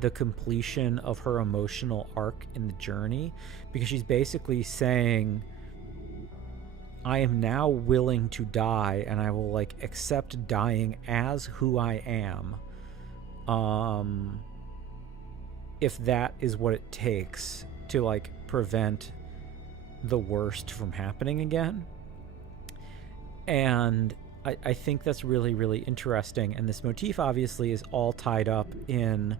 the completion of her emotional arc in the journey, because she's basically saying, I am now willing to die, and I will like accept dying as who I am, if that is what it takes to like prevent the worst from happening again. And I think that's really, really interesting. And this motif obviously is all tied up in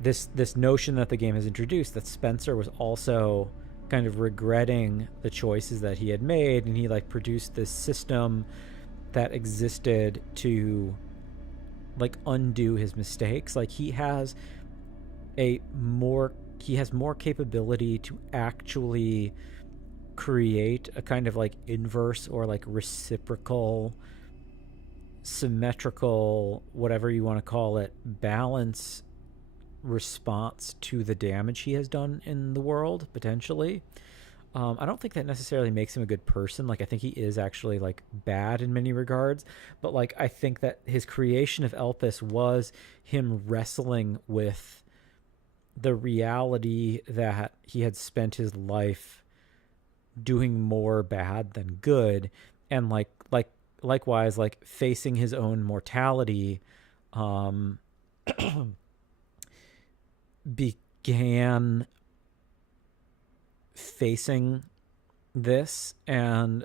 this notion that the game has introduced, that Spencer was also kind of regretting the choices that he had made, and he like produced this system that existed to like undo his mistakes. Like he has more capability to actually create a kind of like inverse or like reciprocal, symmetrical, whatever you want to call it, balance response to the damage he has done in the world, potentially. I don't think that necessarily makes him a good person. Like, I think he is actually like bad in many regards, but like I think that his creation of Elpis was him wrestling with the reality that he had spent his life doing more bad than good, and likewise like facing his own mortality, began facing this and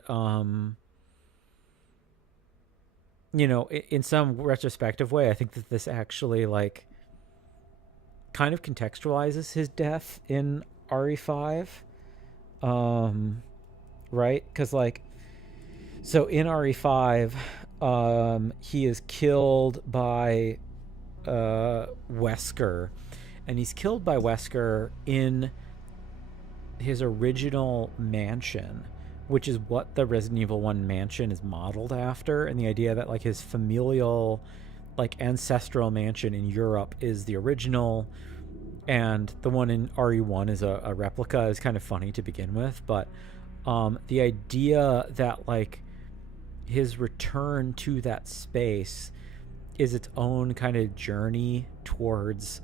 you know, in some retrospective way, I think that this actually like kind of contextualizes his death in RE5. Right? Because like, so in RE5, he is killed by Wesker, and he's killed by Wesker in his original mansion, which is what the Resident Evil 1 mansion is modeled after, and the idea that like his familial, like ancestral mansion in Europe is the original, and the one in RE1 is a replica is kind of funny to begin with. But the idea that like his return to that space is its own kind of journey towards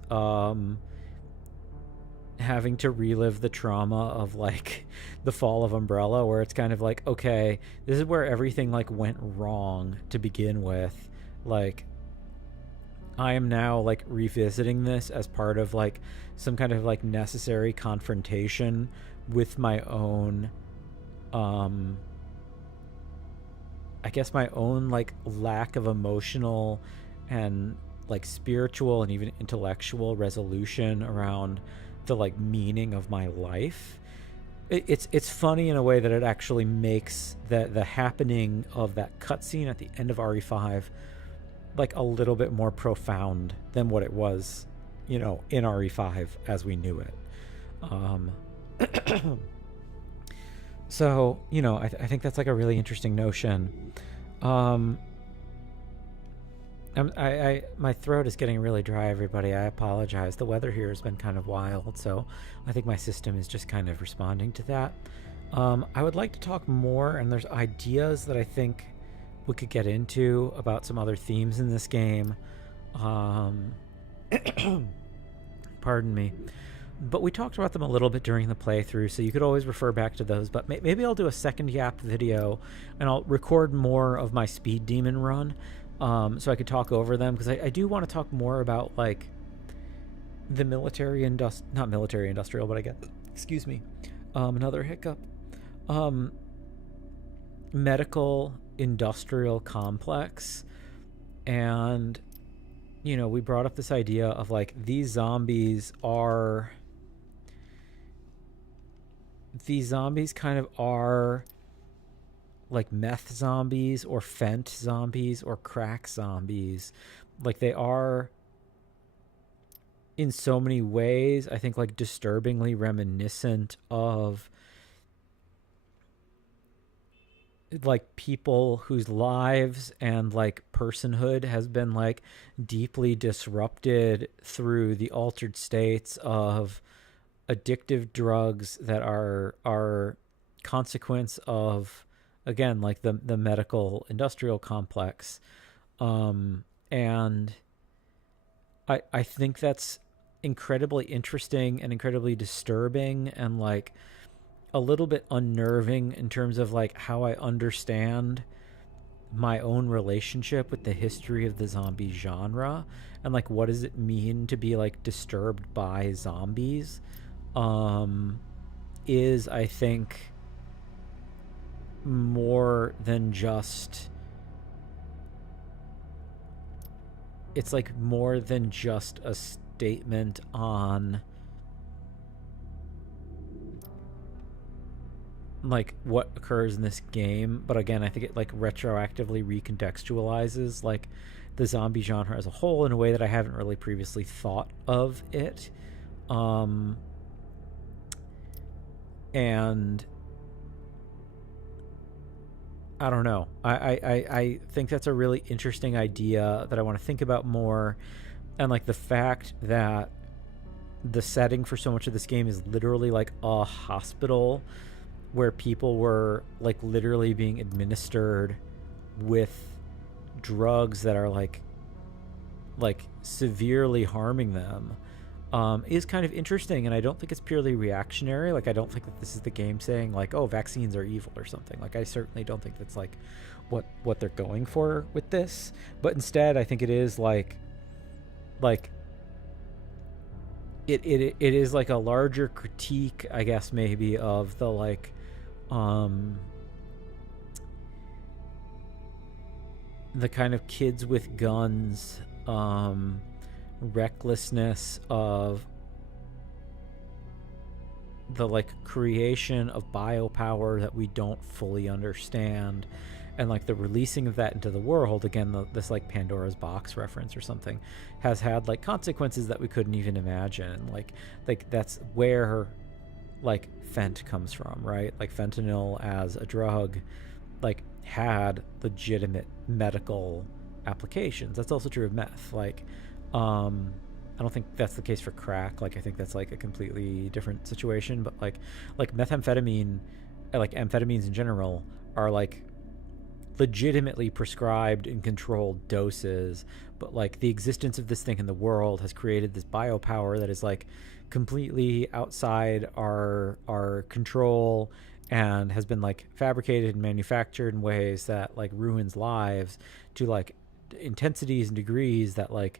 having to relive the trauma of like the fall of Umbrella, where it's kind of like, okay, this is where everything like went wrong to begin with. Like, I am now like revisiting this as part of like some kind of like necessary confrontation with my own I guess my own like lack of emotional and like spiritual and even intellectual resolution around the like meaning of my life. It's funny in a way that it actually makes the happening of that cutscene at the end of RE5 like a little bit more profound than what it was, you know, in RE5 as we knew it. So, you know, I think that's like a really interesting notion. My throat is getting really dry, everybody. I apologize. The weather here has been kind of wild, so I think my system is just kind of responding to that. I would like to talk more, and there's ideas that I think we could get into about some other themes in this game. Pardon me. But we talked about them a little bit during the playthrough, so you could always refer back to those. But maybe I'll do a second Yap video, and I'll record more of my Speed Demon run, so I could talk over them, because I do want to talk more about, like, the not military industrial, but I guess, excuse me, another hiccup, medical industrial complex. And, you know, we brought up this idea of, like, these zombies kind of are like meth zombies or fent zombies or crack zombies. Like, they are in so many ways, I think, like disturbingly reminiscent of like people whose lives and like personhood has been like deeply disrupted through the altered states of addictive drugs that are consequence of, again, like the medical industrial complex. And I think that's incredibly interesting and incredibly disturbing, and like a little bit unnerving in terms of like how I understand my own relationship with the history of the zombie genre, and like what does it mean to be like disturbed by zombies. Is, I think, more than just, it's like more than just a statement on like what occurs in this game, but again, I think it like retroactively recontextualizes like the zombie genre as a whole in a way that I haven't really previously thought of it. And I don't know. I think that's a really interesting idea that I want to think about more. And like the fact that the setting for so much of this game is literally like a hospital where people were like literally being administered with drugs that are like severely harming them, is kind of interesting. And I don't think it's purely reactionary. Like, I don't think that this is the game saying like, oh, vaccines are evil or something. Like, I certainly don't think that's like what they're going for with this. But instead, I think it is like it is like a larger critique, I guess, maybe, of the like the kind of kids with guns, recklessness of the like creation of biopower that we don't fully understand, and like the releasing of that into the world, again, this like Pandora's box reference or something, has had like consequences that we couldn't even imagine. Like that's where like fent comes from, right? Like fentanyl as a drug like had legitimate medical applications. That's also true of meth. Like I don't think that's the case for crack. Like I think that's like a completely different situation, but like methamphetamine, like amphetamines in general, are like legitimately prescribed in controlled doses, but like the existence of this thing in the world has created this biopower that is like completely outside our control, and has been like fabricated and manufactured in ways that like ruins lives to like intensities and degrees that like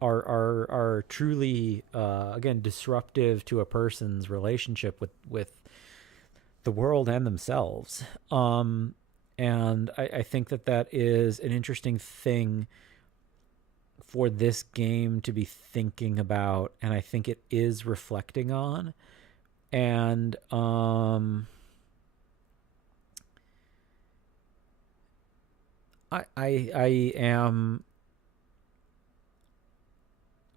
are truly again disruptive to a person's relationship with the world and themselves. And I think that is an interesting thing for this game to be thinking about, and I think it is reflecting on. And I am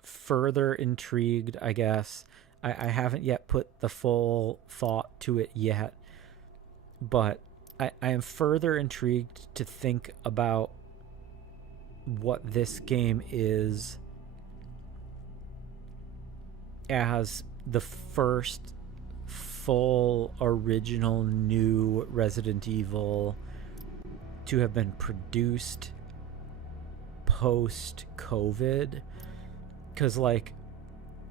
further intrigued, I guess. I haven't yet put the full thought to it yet, but I am further intrigued to think about what this game is as the first full original new Resident Evil to have been produced post-COVID. Because like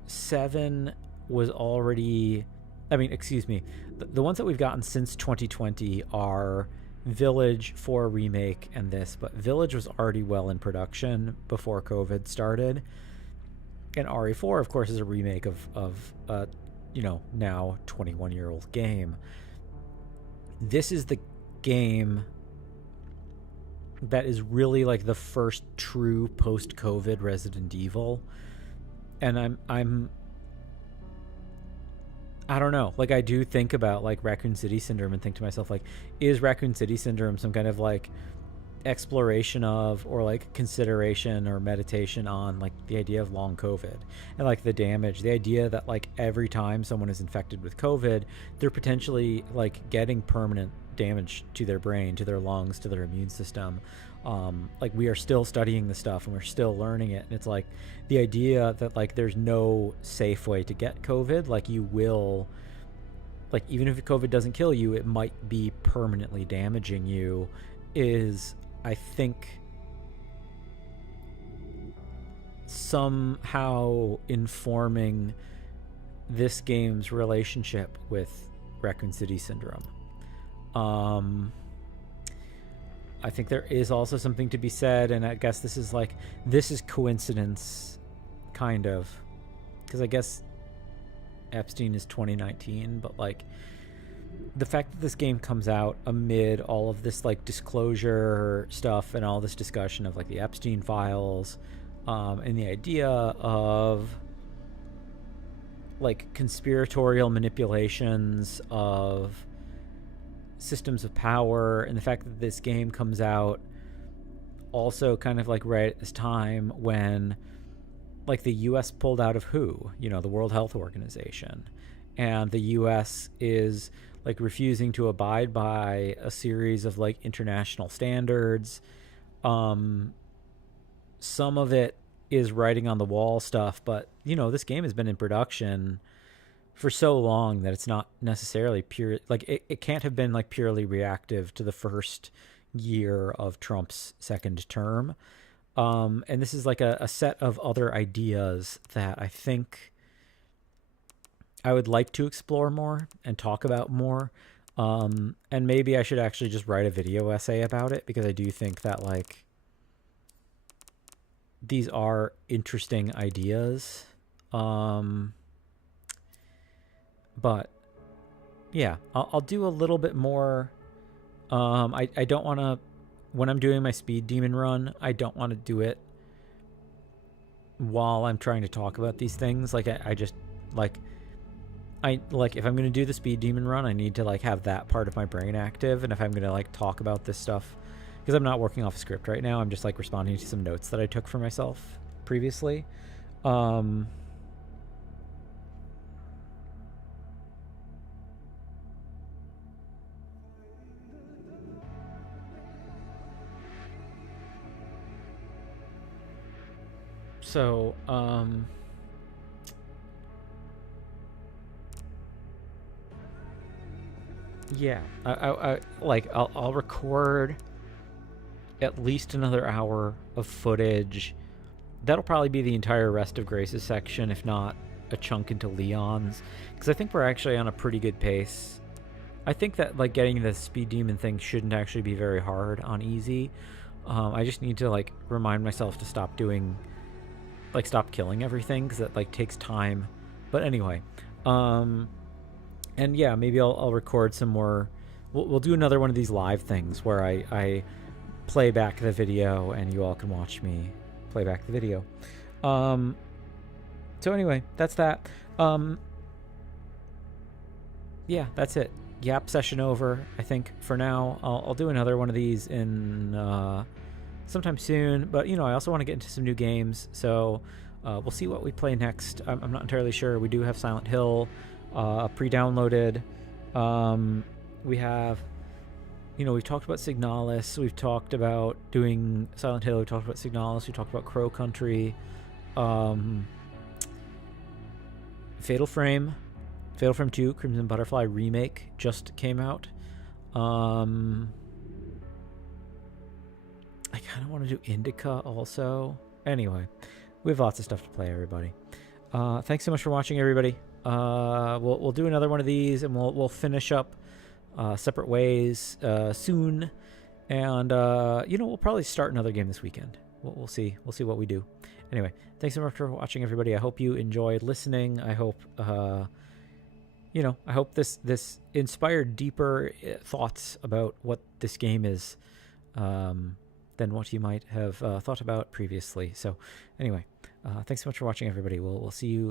7 was already, I mean, excuse me, the ones that we've gotten since 2020 are Village 4 remake and this, but Village was already well in production before COVID started, and RE4 of course is a remake of you know, now 21-year-old game. This is the game that is really like the first true post-COVID Resident Evil. And I don't know, like I do think about like Raccoon City Syndrome and think to myself, like, is Raccoon City Syndrome some kind of like exploration of, or like consideration or meditation on like the idea of long COVID and like the damage, the idea that like every time someone is infected with COVID, they're potentially like getting permanent damage to their brain, to their lungs, to their immune system. Like we are still studying the stuff and we're still learning it, and it's like the idea that like there's no safe way to get COVID, like you will, like even if COVID doesn't kill you, it might be permanently damaging you, is I think somehow informing this game's relationship with Raccoon City Syndrome. I think there is also something to be said, and I guess this is coincidence, kind of, because I guess Epstein is 2019, but like the fact that this game comes out amid all of this like disclosure stuff and all this discussion of like the Epstein files, and the idea of like conspiratorial manipulations of systems of power, and the fact that this game comes out also kind of like right at this time when like the US pulled out of WHO, you know, the World Health Organization, and the US is like refusing to abide by a series of like international standards. Some of it is writing on the wall stuff, but you know, this game has been in production for so long that it's not necessarily pure, like it can't have been like purely reactive to the first year of Trump's second term. And this is like a set of other ideas that I think I would like to explore more and talk about more. And maybe I should actually just write a video essay about it, because I do think that like these are interesting ideas. But yeah, I'll do a little bit more I don't want to, when I'm doing my speed demon run, I don't want to do it while I'm trying to talk about these things. Like, I just, like, if I'm going to do the speed demon run, I need to, like, have that part of my brain active. And if I'm going to, like, talk about this stuff, because I'm not working off a script right now, I'm just, like, responding to some notes that I took for myself previously. So, yeah, I'll record at least another hour of footage. That'll probably be the entire rest of Grace's section, if not a chunk into Leon's, because I think we're actually on a pretty good pace. I think that, like, getting the speed demon thing shouldn't actually be very hard on easy. I just need to, like, remind myself to stop doing, like, stop killing everything, because that, like, takes time. But anyway, and yeah, maybe I'll record some more. We'll do another one of these live things where I play back the video and you all can watch me play back the video. So anyway, that's that. Yeah, that's it. Yap session over, I think, for now. I'll do another one of these in sometime soon, but, you know, I also want to get into some new games, so we'll see what we play next. I'm not entirely sure. We do have Silent Hill pre-downloaded. We have, you know, we've talked about Signalis, we've talked about doing Silent Hill, we've talked about Signalis, we've talked about Crow Country, Fatal Frame 2 Crimson Butterfly remake just came out. I kind of want to do Indica also. Anyway, we have lots of stuff to play, everybody. Thanks so much for watching, everybody. We'll do another one of these, and we'll finish up separate ways soon, and you know, we'll probably start another game this weekend. We'll see what we do. Anyway, thanks so much for watching, everybody. I hope you enjoyed listening. I hope you know, I hope this inspired deeper thoughts about what this game is than what you might have thought about previously. So anyway, thanks so much for watching, everybody. We'll see you